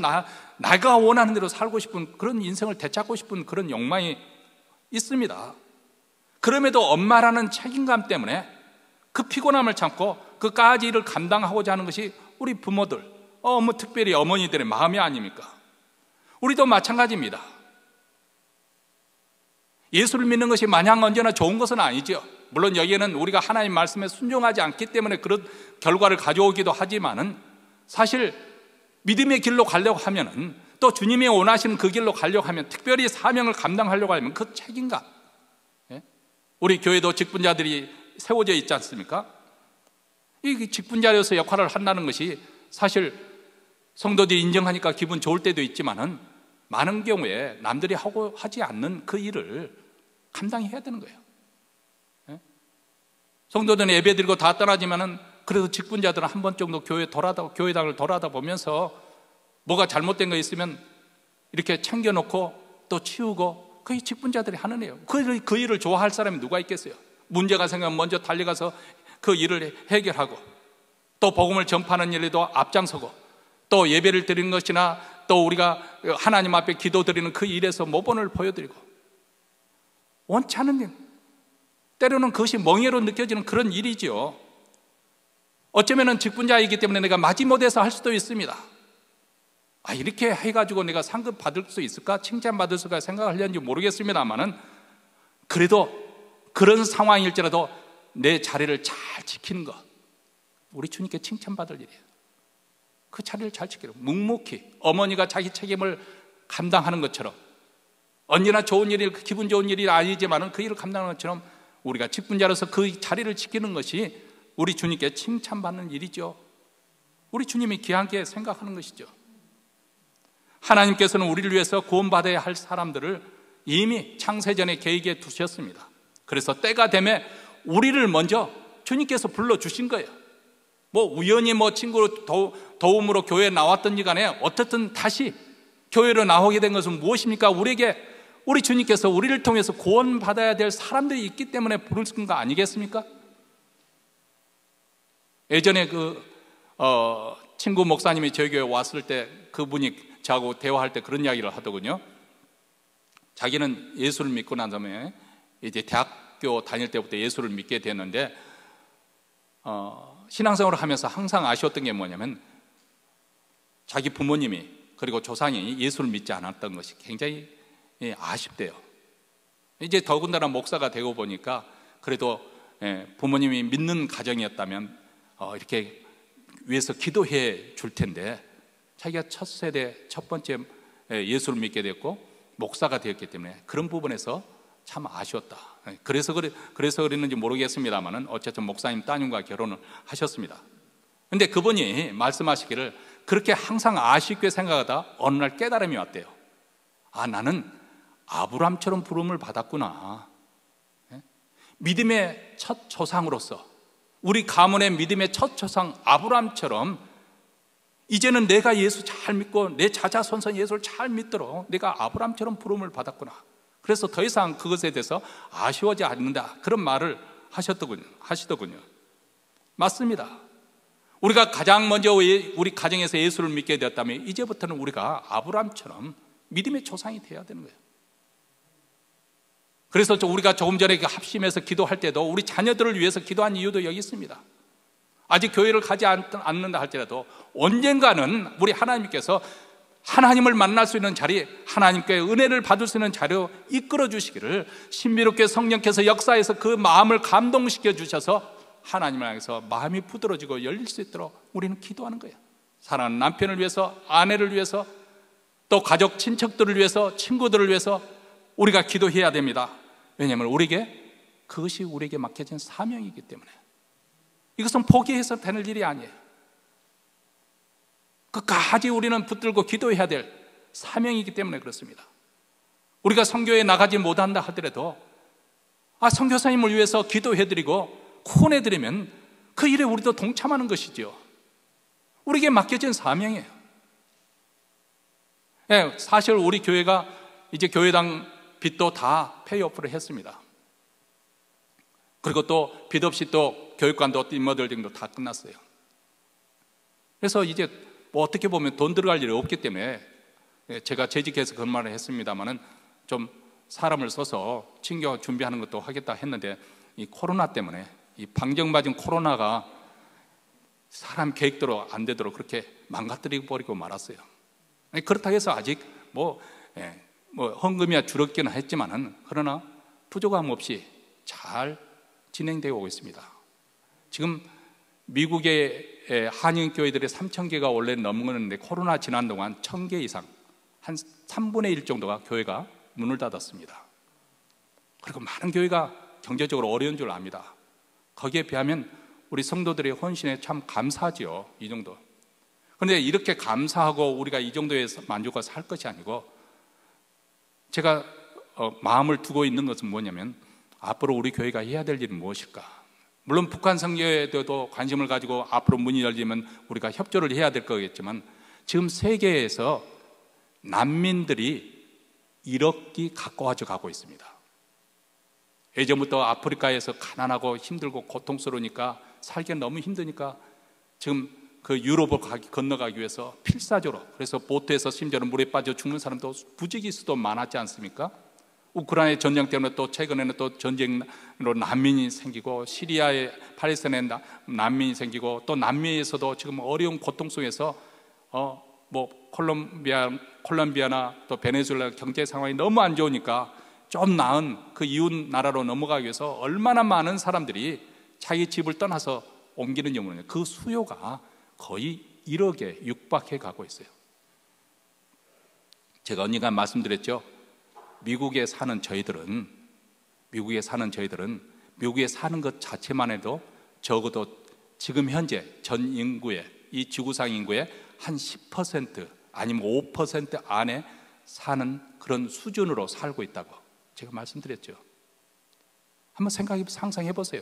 내가 원하는 대로 살고 싶은 그런 인생을 되찾고 싶은 그런 욕망이 있습니다. 그럼에도 엄마라는 책임감 때문에 그 피곤함을 참고 그까지 일을 감당하고자 하는 것이 우리 부모들, 특별히 어머니들의 마음이 아닙니까? 우리도 마찬가지입니다. 예수를 믿는 것이 마냥 언제나 좋은 것은 아니죠. 물론 여기에는 우리가 하나님 말씀에 순종하지 않기 때문에 그런 결과를 가져오기도 하지만은, 사실 믿음의 길로 가려고 하면은, 또 주님이 원하시는 그 길로 가려고 하면, 특별히 사명을 감당하려고 하면 그 책임감, 우리 교회도 직분자들이 세워져 있지 않습니까? 이 직분자로서 역할을 한다는 것이 사실 성도들이 인정하니까 기분 좋을 때도 있지만은 많은 경우에 남들이 하지 않는 그 일을 감당해야 되는 거예요. 성도들은 예배 드리고 다 떠나지만은 그래도 직분자들은 한 번 정도 교회당을 돌아다 보면서 뭐가 잘못된 거 있으면 이렇게 챙겨놓고 또 치우고, 그게 직분자들이 하는 일이에요. 그 일을 좋아할 사람이 누가 있겠어요? 문제가 생기면 먼저 달려가서 그 일을 해결하고, 또 복음을 전파하는 일에도 앞장서고, 또 예배를 드리는 것이나 또 우리가 하나님 앞에 기도드리는 그 일에서 모범을 보여드리고, 원치 않은 일, 때로는 그것이 멍해로 느껴지는 그런 일이죠. 어쩌면 직분자이기 때문에 내가 마지못해서 할 수도 있습니다. 이렇게 해가지고 내가 상급 받을 수 있을까, 칭찬받을 수 있을까 생각하려는지 모르겠습니다만은, 그래도 그런 상황일지라도 내 자리를 잘 지키는 것, 우리 주님께 칭찬받을 일이에요. 그 자리를 잘 지키고 묵묵히 어머니가 자기 책임을 감당하는 것처럼, 언제나 좋은 일이, 기분 좋은 일이 아니지만 그 일을 감당하는 것처럼 우리가 직분자로서 그 자리를 지키는 것이 우리 주님께 칭찬받는 일이죠. 우리 주님이 귀하게 생각하는 것이죠. 하나님께서는 우리를 위해서 구원받아야 할 사람들을 이미 창세전에 계획해 두셨습니다. 그래서 때가 되면 우리를 먼저 주님께서 불러주신 거예요. 우연히 친구 도움으로 교회에 나왔던지 간에 어쨌든 다시 교회로 나오게 된 것은 무엇입니까? 우리 주님께서 우리를 통해서 구원받아야 될 사람들이 있기 때문에 부르신 거 아니겠습니까? 예전에 친구 목사님이 저희 교회 왔을 때 그분이 저하고 대화할 때 그런 이야기를 하더군요. 자기는 예수를 믿고 난 다음에 이제 대학교 다닐 때부터 예수를 믿게 됐는데, 신앙생활을 하면서 항상 아쉬웠던 게 뭐냐면, 자기 부모님이 그리고 조상이 예수를 믿지 않았던 것이 굉장히 아쉽대요. 이제 더군다나 목사가 되고 보니까 그래도 부모님이 믿는 가정이었다면 이렇게 위해서 기도해 줄 텐데, 자기가 첫 세대 첫 번째 예수를 믿게 됐고 목사가 되었기 때문에 그런 부분에서 참 아쉬웠다. 그래서 그랬는지 모르겠습니다만은 어쨌든 목사님 따님과 결혼을 하셨습니다. 근데 그분이 말씀하시기를 그렇게 항상 아쉽게 생각하다 어느 날 깨달음이 왔대요. 나는 아브람처럼 부름을 받았구나. 믿음의 첫 조상으로서, 우리 가문의 믿음의 첫 조상 아브람처럼 이제는 내가 예수 잘 믿고 내 자자손손 예수를 잘 믿도록 내가 아브람처럼 부름을 받았구나. 그래서 더 이상 그것에 대해서 아쉬워하지 않는다, 그런 말을 하시더군요. 맞습니다. 우리가 가장 먼저 우리 가정에서 예수를 믿게 되었다면 이제부터는 우리가 아브람처럼 믿음의 조상이 되어야 되는 거예요. 그래서 우리가 조금 전에 합심해서 기도할 때도 우리 자녀들을 위해서 기도한 이유도 여기 있습니다. 아직 교회를 가지 않는다 할지라도 언젠가는 우리 하나님께서 하나님을 만날 수 있는 자리, 하나님께 은혜를 받을 수 있는 자리로 이끌어 주시기를 신비롭게 성령께서 역사해서 그 마음을 감동시켜 주셔서 하나님을 향해서 마음이 부드러지고 열릴 수 있도록 우리는 기도하는 거예요. 사랑하는 남편을 위해서, 아내를 위해서, 또 가족, 친척들을 위해서, 친구들을 위해서 우리가 기도해야 됩니다. 왜냐하면 그것이 우리에게 맡겨진 사명이기 때문에. 이것은 포기해서 되는 일이 아니에요. 끝까지 우리는 붙들고 기도해야 될 사명이기 때문에 그렇습니다. 우리가 선교에 나가지 못한다 하더라도 선교사님을 위해서 기도해드리고 후원해드리면 그 일에 우리도 동참하는 것이죠. 우리에게 맡겨진 사명이에요. 사실 우리 교회가 이제 교회당 빚도 다 페이오프를 했습니다. 그리고 또 빚 없이 또 교육관도 인모델딩도 다 끝났어요. 그래서 이제 어떻게 보면 돈 들어갈 일이 없기 때문에 제가 재직해서 그런 말을 했습니다만은 좀 사람을 써서 친교 준비하는 것도 하겠다 했는데, 이 코로나 때문에, 이 방정맞은 코로나가 사람 계획대로 안 되도록 그렇게 망가뜨리고 버리고 말았어요. 그렇다고 해서 아직 헌금이야 줄었기는 했지만은, 그러나 부족함 없이 잘 진행되어 오고 있습니다. 지금 미국의 한인교회들이 3,000개가 원래 넘었는데 코로나 지난 동안 1,000개 이상, 한 3분의 1 정도가 교회가 문을 닫았습니다. 그리고 많은 교회가 경제적으로 어려운 줄 압니다. 거기에 비하면 우리 성도들의 헌신에 참 감사하지요. 이 정도. 그런데 이렇게 감사하고 우리가 이 정도에 만족해서 할 것이 아니고, 제가 마음을 두고 있는 것은 뭐냐면, 앞으로 우리 교회가 해야 될 일은 무엇일까? 물론 북한 선교에도 관심을 가지고 앞으로 문이 열리면 우리가 협조를 해야 될 거겠지만, 지금 세계에서 난민들이 1억이 가까워져 가고 있습니다. 예전부터 아프리카에서 가난하고 힘들고 고통스러우니까, 살기 너무 힘드니까 지금 그 유럽을 건너가기 위해서 필사적으로, 그래서 보트에서 심지어는 물에 빠져 죽는 사람도 부지기수도 많았지 않습니까? 우크라이나 전쟁 때문에 또 최근에는 또 전쟁으로 난민이 생기고, 시리아에 팔레스타인에 난민이 생기고, 또 남미에서도 지금 어려운 고통 속에서 콜롬비아나 또 베네수엘라 경제 상황이 너무 안 좋으니까 좀 나은 그 이웃 나라로 넘어가기 위해서 얼마나 많은 사람들이 자기 집을 떠나서 옮기는지 모르겠어요. 그 수요가 거의 1억에 육박해 가고 있어요. 제가 언젠가 말씀드렸죠. 미국에 사는 저희들은 미국에 사는 것 자체만 해도 적어도 지금 현재 전 인구의, 이 지구상 인구의 한 10% 아니면 5% 안에 사는 그런 수준으로 살고 있다고 제가 말씀드렸죠. 한번 상상해 보세요.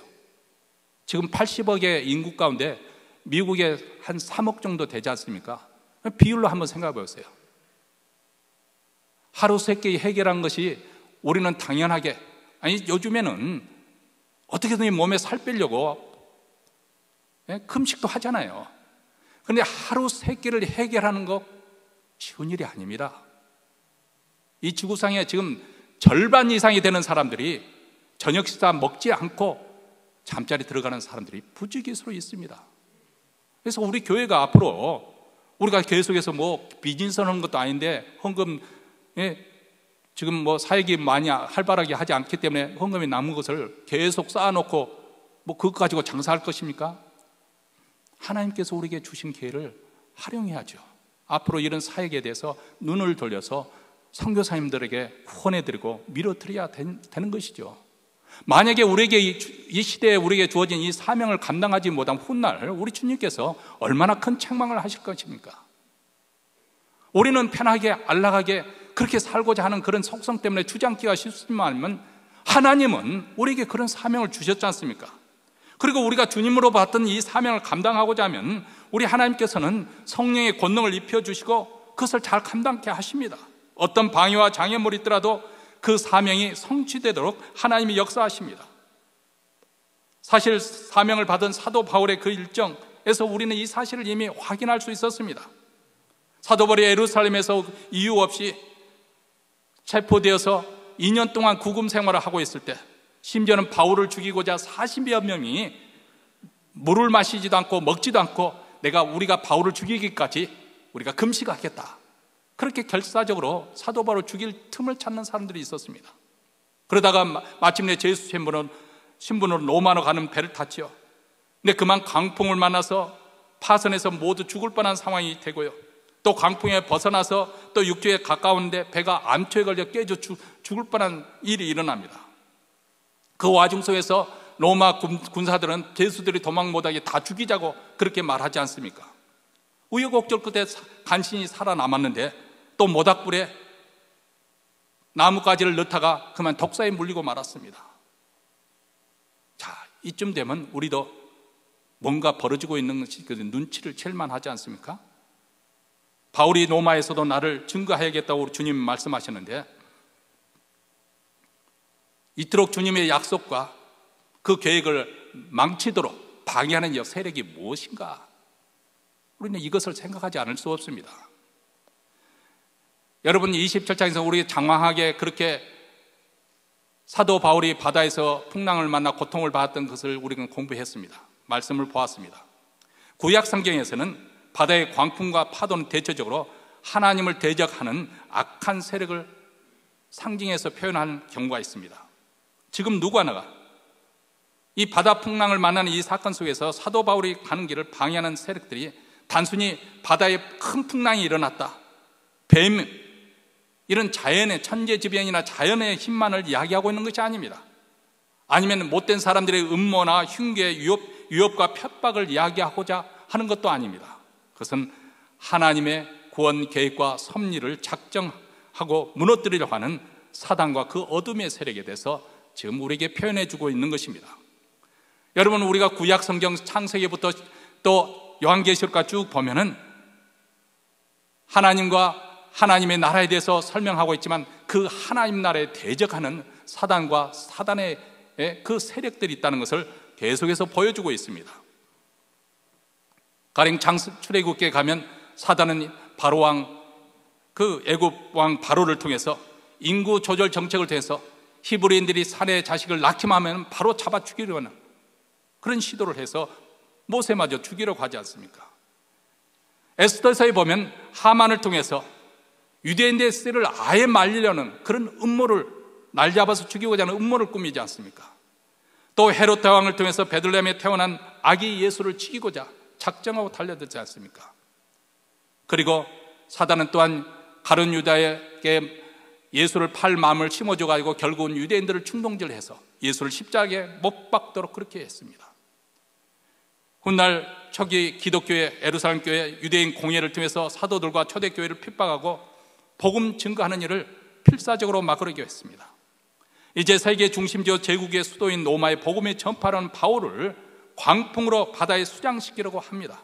지금 80억의 인구 가운데 미국에 한 3억 정도 되지 않습니까? 비율로 한번 생각해 보세요. 하루 세 끼 해결한 것이 우리는 당연하게, 아니 요즘에는 어떻게든 몸에 살 빼려고 금식도 하잖아요. 그런데 하루 세 끼를 해결하는 거 쉬운 일이 아닙니다. 이 지구상에 지금 절반 이상이 되는 사람들이 저녁 식사 먹지 않고 잠자리 들어가는 사람들이 부지기수로 있습니다. 그래서 우리 교회가 앞으로, 우리가 계속해서 비즈니스 하는 것도 아닌데 헌금, 지금 사역이 많이 활발하게 하지 않기 때문에 헌금이 남은 것을 계속 쌓아놓고 그것 가지고 장사할 것입니까? 하나님께서 우리에게 주신 기회를 활용해야죠. 앞으로 이런 사역에 대해서 눈을 돌려서 선교사님들에게 후원해드리고 밀어드려야 되는 것이죠. 만약에 우리에게 이 시대에 우리에게 주어진 이 사명을 감당하지 못한 훗날 우리 주님께서 얼마나 큰 책망을 하실 것입니까? 우리는 편하게 안락하게 그렇게 살고자 하는 그런 속성 때문에 주장기가 쉽지만 하나님은 우리에게 그런 사명을 주셨지 않습니까? 그리고 우리가 주님으로 받던 이 사명을 감당하고자 하면 우리 하나님께서는 성령의 권능을 입혀주시고 그것을 잘 감당케 하십니다. 어떤 방해와 장애물이 있더라도 그 사명이 성취되도록 하나님이 역사하십니다. 사실 사명을 받은 사도 바울의 그 일정에서 우리는 이 사실을 이미 확인할 수 있었습니다. 사도 바울이 예루살렘에서 이유 없이 체포되어서 2년 동안 구금 생활을 하고 있을 때, 심지어는 바울을 죽이고자 40여 명이 물을 마시지도 않고 먹지도 않고 우리가 바울을 죽이기까지 우리가 금식하겠다, 그렇게 결사적으로 사도 바울을 죽일 틈을 찾는 사람들이 있었습니다. 그러다가 마침내 제수 신분으로 로마로 가는 배를 탔죠. 근데 그만 강풍을 만나서 파선에서 모두 죽을 뻔한 상황이 되고요, 또 강풍에 벗어나서 또 육지에 가까운데 배가 암초에 걸려 깨져 죽을 뻔한 일이 일어납니다. 그 와중 속에서 로마 군사들은 제수들이 도망 못하게 다 죽이자고 그렇게 말하지 않습니까? 우여곡절 끝에 간신히 살아남았는데 또 모닥불에 나뭇가지를 넣다가 그만 독사에 물리고 말았습니다. 자, 이쯤 되면 우리도 뭔가 벌어지고 있는 것이 눈치를 챌만 하지 않습니까? 바울이 로마에서도 나를 증거하야겠다고 우리 주님 말씀하셨는데, 이토록 주님의 약속과 그 계획을 망치도록 방해하는 세력이 무엇인가? 우리는 이것을 생각하지 않을 수 없습니다. 여러분, 27장에서 우리 장황하게 그렇게 사도 바울이 바다에서 풍랑을 만나 고통을 받았던 것을 우리는 공부했습니다. 말씀을 보았습니다. 구약 성경에서는 바다의 광풍과 파도는 대체적으로 하나님을 대적하는 악한 세력을 상징해서 표현하는 경우가 있습니다. 지금 누구 하나가 이 바다 풍랑을 만나는 이 사건 속에서 사도 바울이 가는 길을 방해하는 세력들이 단순히 바다에 큰 풍랑이 일어났다, 뱀, 이런 자연의 천재지변이나 자연의 힘만을 이야기하고 있는 것이 아닙니다. 아니면 못된 사람들의 음모나 흉계, 위협과 협박을 이야기하고자 하는 것도 아닙니다. 그것은 하나님의 구원 계획과 섭리를 작정하고 무너뜨리려고 하는 사단과 그 어둠의 세력에 대해서 지금 우리에게 표현해 주고 있는 것입니다. 여러분, 우리가 구약 성경 창세기부터 또 요한계시록까지 쭉 보면은 하나님과 하나님의 나라에 대해서 설명하고 있지만 그 하나님 나라에 대적하는 사단과 사단의 그 세력들이 있다는 것을 계속해서 보여주고 있습니다. 가령 출애굽기에 가면 사단은 바로 왕, 그 애굽 왕 바로를 통해서 인구 조절 정책을 통해서 히브리인들이 사내 자식을 낳기만 하면 바로 잡아 죽이려는 그런 시도를 해서 모세마저 죽이려고 하지 않습니까? 에스더서에 보면 하만을 통해서 유대인들의 씨를 아예 말리려는 그런 음모를, 날 잡아서 죽이고자 하는 음모를 꾸미지 않습니까? 또 헤롯 대왕을 통해서 베들레헴에 태어난 아기 예수를 죽이고자 작정하고 달려들지 않습니까? 그리고 사단은 또한 가룟 유다에게 예수를 팔 마음을 심어줘가지고 결국은 유대인들을 충동질해서 예수를 십자가에 못 박도록 그렇게 했습니다. 훗날 초기 기독교회, 예루살렘 교회 유대인 공예를 통해서 사도들과 초대교회를 핍박하고 복음 증거하는 일을 필사적으로 막으려고 했습니다. 이제 세계 중심지어 제국의 수도인 로마의 복음의 전파하는 바울을 광풍으로 바다에 수장시키려고 합니다.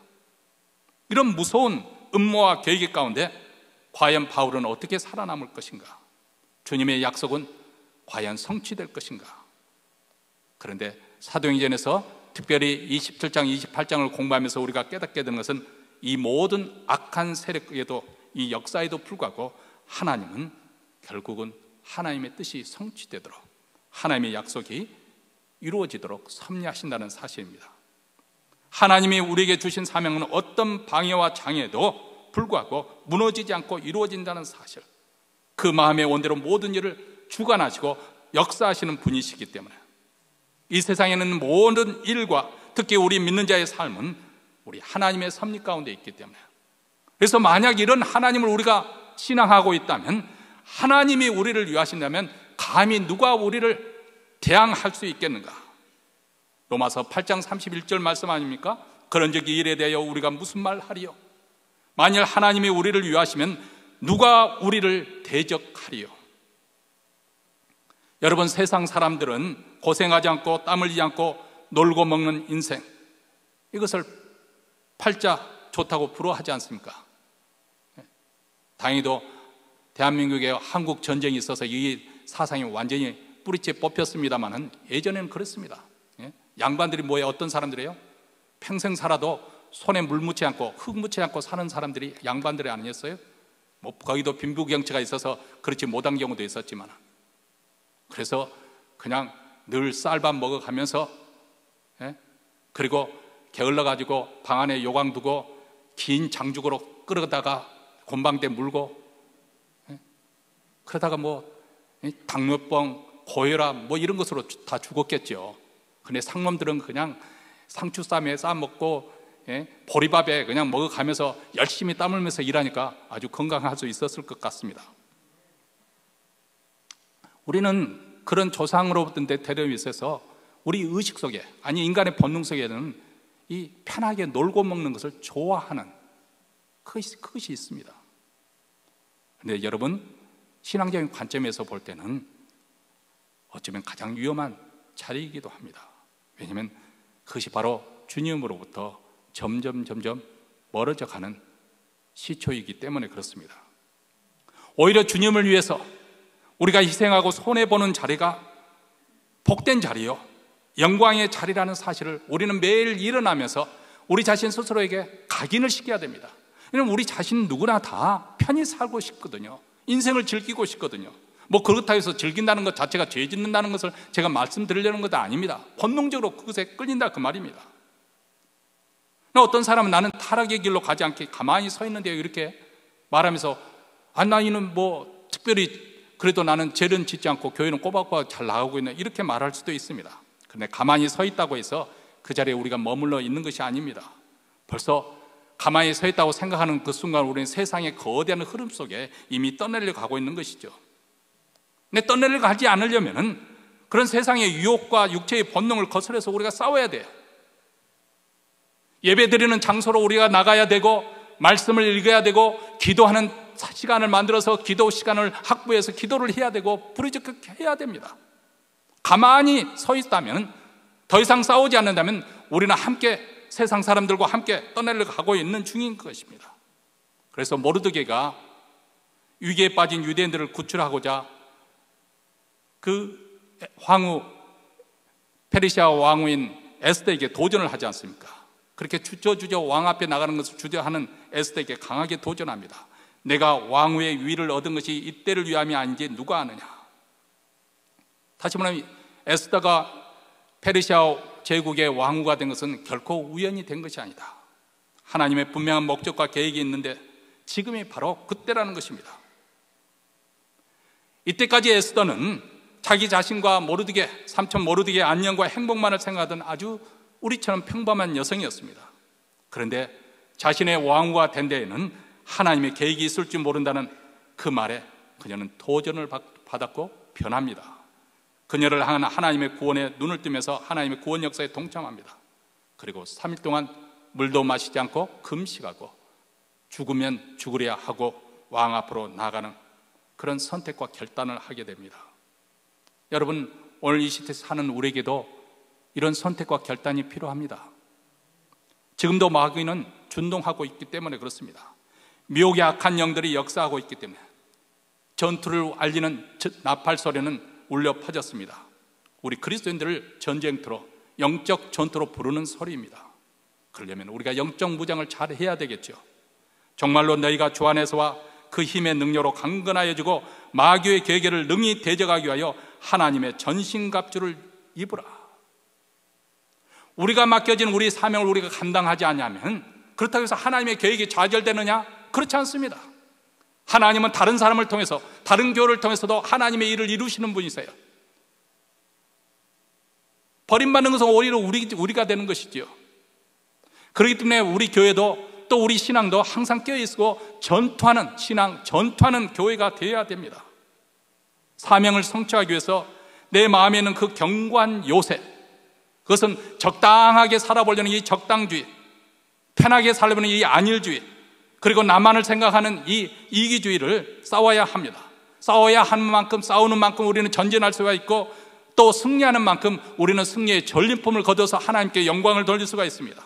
이런 무서운 음모와 계획 가운데 과연 바울은 어떻게 살아남을 것인가? 주님의 약속은 과연 성취될 것인가? 그런데 사도행전에서 특별히 27장, 28장을 공부하면서 우리가 깨닫게 되는 것은 이 모든 악한 세력에도, 이 역사에도 불구하고 하나님은 결국은 하나님의 뜻이 성취되도록, 하나님의 약속이 이루어지도록 섭리하신다는 사실입니다. 하나님이 우리에게 주신 사명은 어떤 방해와 장애도 불구하고 무너지지 않고 이루어진다는 사실, 그 마음의 원대로 모든 일을 주관하시고 역사하시는 분이시기 때문에 이 세상에는 모든 일과 특히 우리 믿는 자의 삶은 우리 하나님의 섭리 가운데 있기 때문에, 그래서 만약 이런 하나님을 우리가 신앙하고 있다면, 하나님이 우리를 위하신다면 감히 누가 우리를 대항할 수 있겠는가? 로마서 8장 31절 말씀 아닙니까? 그런즉 이 일에 대하여 우리가 무슨 말 하리요? 만일 하나님이 우리를 위하시면 누가 우리를 대적하리요? 여러분, 세상 사람들은 고생하지 않고 땀 흘리지 않고 놀고 먹는 인생, 이것을 팔자 좋다고 부러워하지 않습니까? 다행히도 대한민국에 한국 전쟁이 있어서 이 사상이 완전히 뿌리째 뽑혔습니다만 예전에는 그랬습니다. 양반들이 뭐예요? 어떤 사람들이에요? 평생 살아도 손에 물 묻지 않고 흙 묻지 않고 사는 사람들이 양반들이 아니었어요? 뭐 거기도 빈부경제가 있어서 그렇지 못한 경우도 있었지만, 그래서 그냥 늘 쌀밥 먹어가면서, 그리고 게을러 가지고 방 안에 요강 두고 긴 장죽으로 끓여다가 곤방대 물고, 그러다가 뭐 당뇨병, 고혈압 뭐 이런 것으로 다 죽었겠죠. 근데 상놈들은 그냥 상추쌈에 싸 먹고 보리밥에 그냥 먹어가면서 열심히 땀 흘면서 일하니까 아주 건강할 수 있었을 것 같습니다. 우리는 그런 조상으로부터 대대로 있어서 우리 의식 속에, 아니 인간의 본능 속에는 이 편하게 놀고 먹는 것을 좋아하는 그것이 있습니다. 그런데 여러분, 신앙적인 관점에서 볼 때는 어쩌면 가장 위험한 자리이기도 합니다. 왜냐하면 그것이 바로 주님으로부터 점점 멀어져 가는 시초이기 때문에 그렇습니다. 오히려 주님을 위해서 우리가 희생하고 손해보는 자리가 복된 자리요, 영광의 자리라는 사실을 우리는 매일 일어나면서 우리 자신 스스로에게 각인을 시켜야 됩니다. 왜냐하면 우리 자신 누구나 다 편히 살고 싶거든요. 인생을 즐기고 싶거든요. 뭐 그렇다고 해서 즐긴다는 것 자체가 죄 짓는다는 것을 제가 말씀드리려는 것도 아닙니다. 본능적으로 그것에 끌린다 그 말입니다. 어떤 사람은 나는 타락의 길로 가지 않게 가만히 서 있는데요, 이렇게 말하면서 나이는 뭐 특별히 그래도 나는 죄는 짓지 않고 교회는 꼬박꼬박 잘 나가고 있네, 이렇게 말할 수도 있습니다. 그런데 가만히 서 있다고 해서 그 자리에 우리가 머물러 있는 것이 아닙니다. 벌써 가만히 서 있다고 생각하는 그 순간 우리는 세상의 거대한 흐름 속에 이미 떠내려 가고 있는 것이죠. 근데 떠내려 가지 않으려면 그런 세상의 유혹과 육체의 본능을 거스려서 우리가 싸워야 돼요. 예배 드리는 장소로 우리가 나가야 되고, 말씀을 읽어야 되고, 기도하는 시간을 만들어서 기도 시간을 확보해서 기도를 해야 되고, 부르짖게 해야 됩니다. 가만히 서 있다면, 더 이상 싸우지 않는다면 우리는 함께 세상 사람들과 함께 떠내려 가고 있는 중인 것입니다. 그래서 모르드게가 위기에 빠진 유대인들을 구출하고자 그 페르시아 왕후인 에스더에게 도전을 하지 않습니까? 그렇게 주저주저 왕 앞에 나가는 것을 주저하는 에스더에게 강하게 도전합니다. 내가 왕후의 위를 얻은 것이 이때를 위함이 아닌지 누가 아느냐. 다시 말하면 에스더가 페르시아 제국의 왕후가 된 것은 결코 우연히 된 것이 아니다. 하나님의 분명한 목적과 계획이 있는데 지금이 바로 그때라는 것입니다. 이때까지 에스더는 자기 자신과 모르드게, 삼촌 모르드게의 안녕과 행복만을 생각하던 아주 우리처럼 평범한 여성이었습니다. 그런데 자신의 왕후가 된 데에는 하나님의 계획이 있을 줄 모른다는 그 말에 그녀는 도전을 받았고 변합니다. 그녀를 향한 하나님의 구원에 눈을 뜨면서 하나님의 구원 역사에 동참합니다. 그리고 3일 동안 물도 마시지 않고 금식하고 죽으면 죽으려 하고 왕 앞으로 나아가는 그런 선택과 결단을 하게 됩니다. 여러분, 오늘 이 시대에 사는 우리에게도 이런 선택과 결단이 필요합니다. 지금도 마귀는 준동하고 있기 때문에 그렇습니다. 미혹의 악한 영들이 역사하고 있기 때문에 전투를 알리는 나팔 소리는 울려 퍼졌습니다. 우리 그리스도인들을 전쟁터로, 영적 전투로 부르는 소리입니다. 그러려면 우리가 영적 무장을 잘 해야 되겠죠. 정말로 너희가 주 안에서와 그 힘의 능력으로 강건하여지고 마귀의 계계를 능히 대적하기 위하여 하나님의 전신갑주를 입으라. 우리가 맡겨진 우리 사명을 우리가 감당하지 않으면, 그렇다고 해서 하나님의 계획이 좌절되느냐? 그렇지 않습니다. 하나님은 다른 사람을 통해서, 다른 교회를 통해서도 하나님의 일을 이루시는 분이세요. 버림받는 것은 오히려 우리가 되는 것이지요. 그렇기 때문에 우리 교회도 또 우리 신앙도 항상 깨어있고 전투하는 신앙, 전투하는 교회가 되어야 됩니다. 사명을 성취하기 위해서 내 마음에 있는 그 견고한 요새, 그것은 적당하게 살아보려는 이 적당주의, 편하게 살려는 이 안일주의, 그리고 나만을 생각하는 이 이기주의를 싸워야 합니다. 싸워야 하는 만큼, 싸우는 만큼 우리는 전진할 수가 있고, 또 승리하는 만큼 우리는 승리의 전리품을 거둬서 하나님께 영광을 돌릴 수가 있습니다.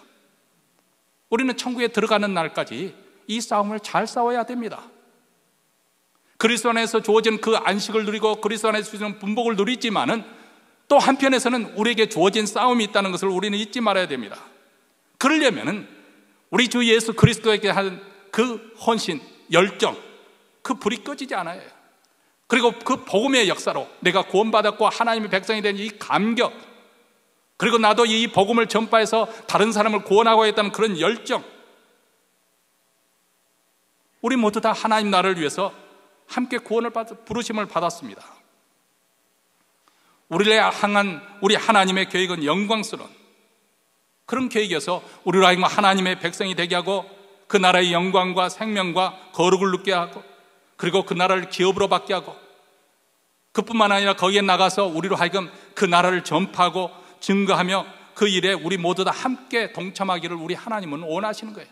우리는 천국에 들어가는 날까지 이 싸움을 잘 싸워야 됩니다. 그리스도 안에서 주어진 그 안식을 누리고 그리스도 안에서 주어진 분복을 누리지만은 또 한편에서는 우리에게 주어진 싸움이 있다는 것을 우리는 잊지 말아야 됩니다. 그러려면은 우리 주 예수 그리스도에게 한 그 헌신, 열정, 그 불이 꺼지지 않아요. 그리고 그 복음의 역사로 내가 구원받았고 하나님의 백성이 된 이 감격, 그리고 나도 이 복음을 전파해서 다른 사람을 구원하고 있다는 그런 열정, 우리 모두 다 하나님 나라를 위해서 함께 구원을 부르심을 받았습니다. 우리를 향한 우리 하나님의 계획은 영광스러운 그런 계획이어서 우리로 하여금 하나님의 백성이 되게 하고 그 나라의 영광과 생명과 거룩을 누리게 하고, 그리고 그 나라를 기업으로 받게 하고, 그뿐만 아니라 거기에 나가서 우리로 하여금 그 나라를 전파하고 증거하며 그 일에 우리 모두 다 함께 동참하기를 우리 하나님은 원하시는 거예요.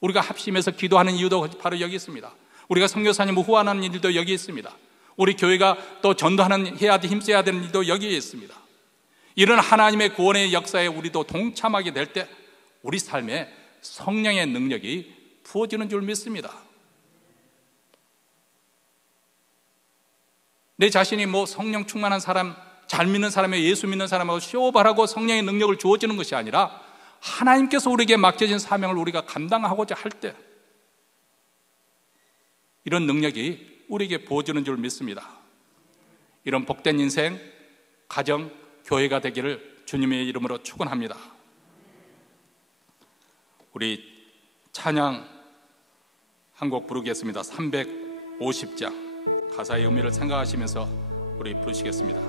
우리가 합심해서 기도하는 이유도 바로 여기 있습니다. 우리가 선교사님을 후원하는 일도 여기 있습니다. 우리 교회가 또 전도하는, 해야 힘써야 되는 일도 여기에 있습니다. 이런 하나님의 구원의 역사에 우리도 동참하게 될 때 우리 삶에 성령의 능력이 부어지는 줄 믿습니다. 내 자신이 뭐 성령 충만한 사람, 잘 믿는 사람이 예수 믿는 사람하고 쇼발하고 성령의 능력을 주어지는 것이 아니라 하나님께서 우리에게 맡겨진 사명을 우리가 감당하고자 할 때 이런 능력이 우리에게 부어지는 줄 믿습니다. 이런 복된 인생, 가정, 교회가 되기를 주님의 이름으로 축원합니다. 우리 찬양 한 곡 부르겠습니다. 350장 가사의 의미를 생각하시면서 우리 부르시겠습니다.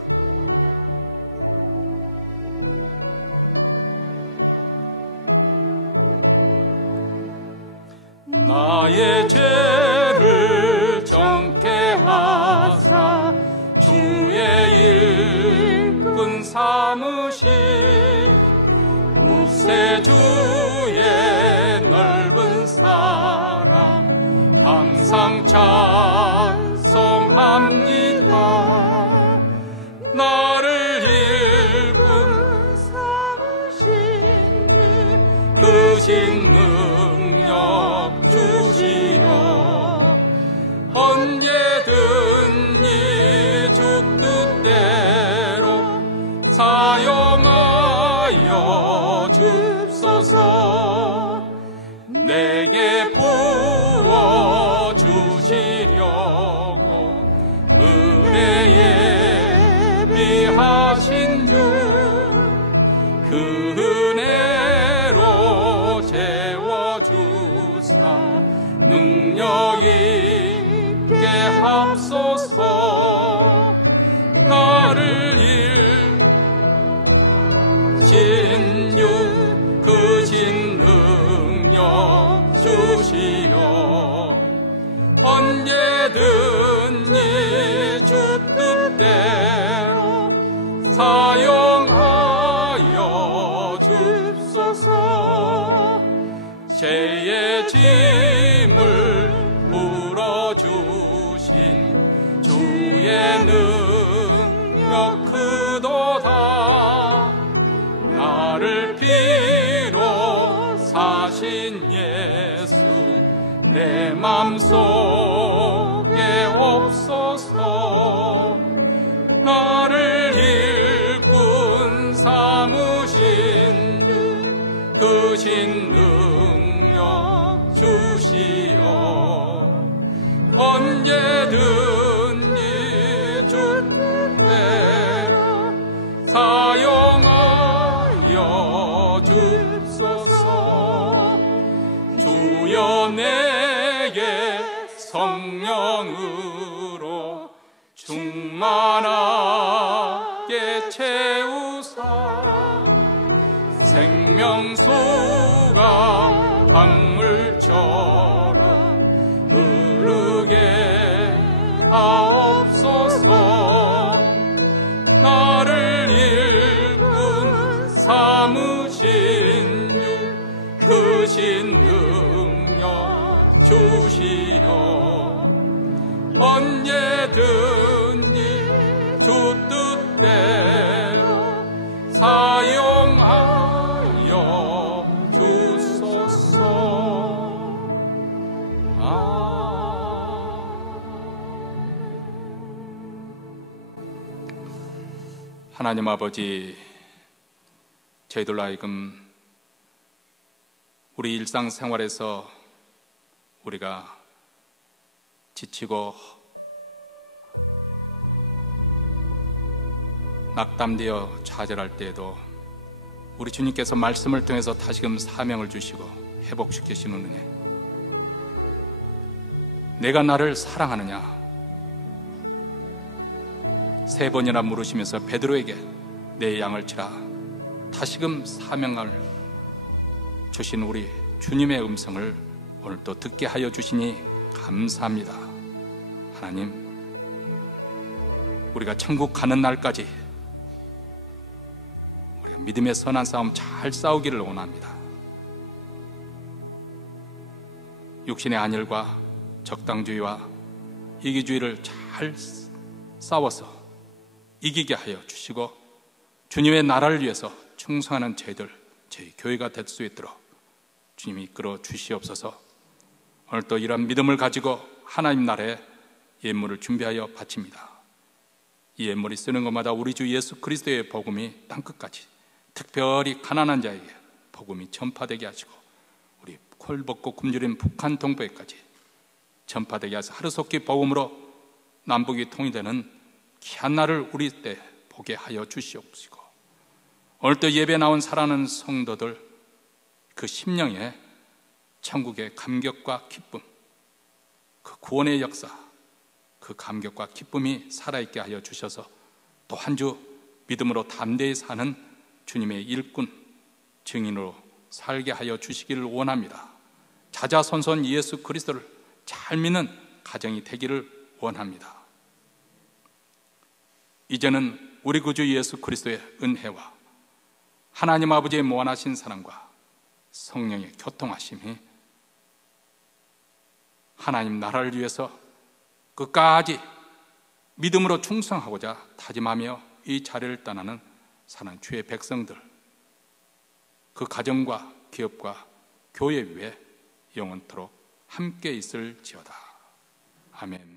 나의 죄를 정케 하사 주의 일꾼 삼으신 구세주의 넓은 사랑 항상 찬송합니다. 나를 일꾼 삼으신 크신 능력 주시어 언제든지 주 뜻대로 사용하여 줍소서. 내게 부어 주시려고 은혜에 예비하신 주 그 은혜로 채워주사 능력 있게 합소서. 나를 일신 주 크신 능력 주시어 언제든지 주 뜻대로 사용하여 줍소서. 죄의 짐을 풀어주신 주의 능력 크도다. 나를 피로 사신 예수 내 맘속에 없소서. 나를 일꾼 삼으신 주 크신 능력 주시어 언제든지 주 뜻대로 사용하여 줍소서. 주여 내게 성령으로 충만하게 채우사 생명수가 강물처럼 흐르게 하옵소서. 나를 일꾼 삼으신 주 크신 능력 주시어 언제든지 주 뜻대로 사용하여 주소서. 하나님 아버지, 저희들로 하여금 우리 일상생활에서 우리가 지치고 낙담되어 좌절할 때에도 우리 주님께서 말씀을 통해서 다시금 사명을 주시고 회복시키시는 은혜, 내가 나를 사랑하느냐 3번이나 물으시면서 베드로에게 내 양을 치라 다시금 사명을 주신 우리 주님의 음성을 오늘 또 듣게 하여 주시니 감사합니다. 하나님, 우리가 천국 가는 날까지 우리가 믿음의 선한 싸움 잘 싸우기를 원합니다. 육신의 안일과 적당주의와 이기주의를 잘 싸워서 이기게 하여 주시고 주님의 나라를 위해서 충성하는 저희들, 저희 교회가 될 수 있도록 주님이 이끌어 주시옵소서. 오늘 또 이런 믿음을 가지고 하나님 나라에 예물을 준비하여 바칩니다. 이 예물이 쓰는 것마다 우리 주 예수 그리스도의 복음이 땅끝까지, 특별히 가난한 자에게 복음이 전파되게 하시고 우리 콜벗고 굶주린 북한 동포에까지 전파되게 하셔서 하루속히 복음으로 남북이 통일되는 귀한 날을 우리 때 보게 하여 주시옵시고, 오늘 또 예배 나온 사랑하는 성도들 그 심령에 천국의 감격과 기쁨, 그 구원의 역사, 그 감격과 기쁨이 살아있게 하여 주셔서 또 한 주 믿음으로 담대히 사는 주님의 일꾼, 증인으로 살게 하여 주시기를 원합니다. 자자손손 예수 그리스도를 잘 믿는 가정이 되기를 원합니다. 이제는 우리 구주 예수 그리스도의 은혜와 하나님 아버지의 무한하신 사랑과 성령의 교통하심이 하나님 나라를 위해서 끝까지 믿음으로 충성하고자 다짐하며 이 자리를 떠나는 사랑하는 주의 백성들, 그 가정과 기업과 교회 위에 영원토록 함께 있을지어다. 아멘.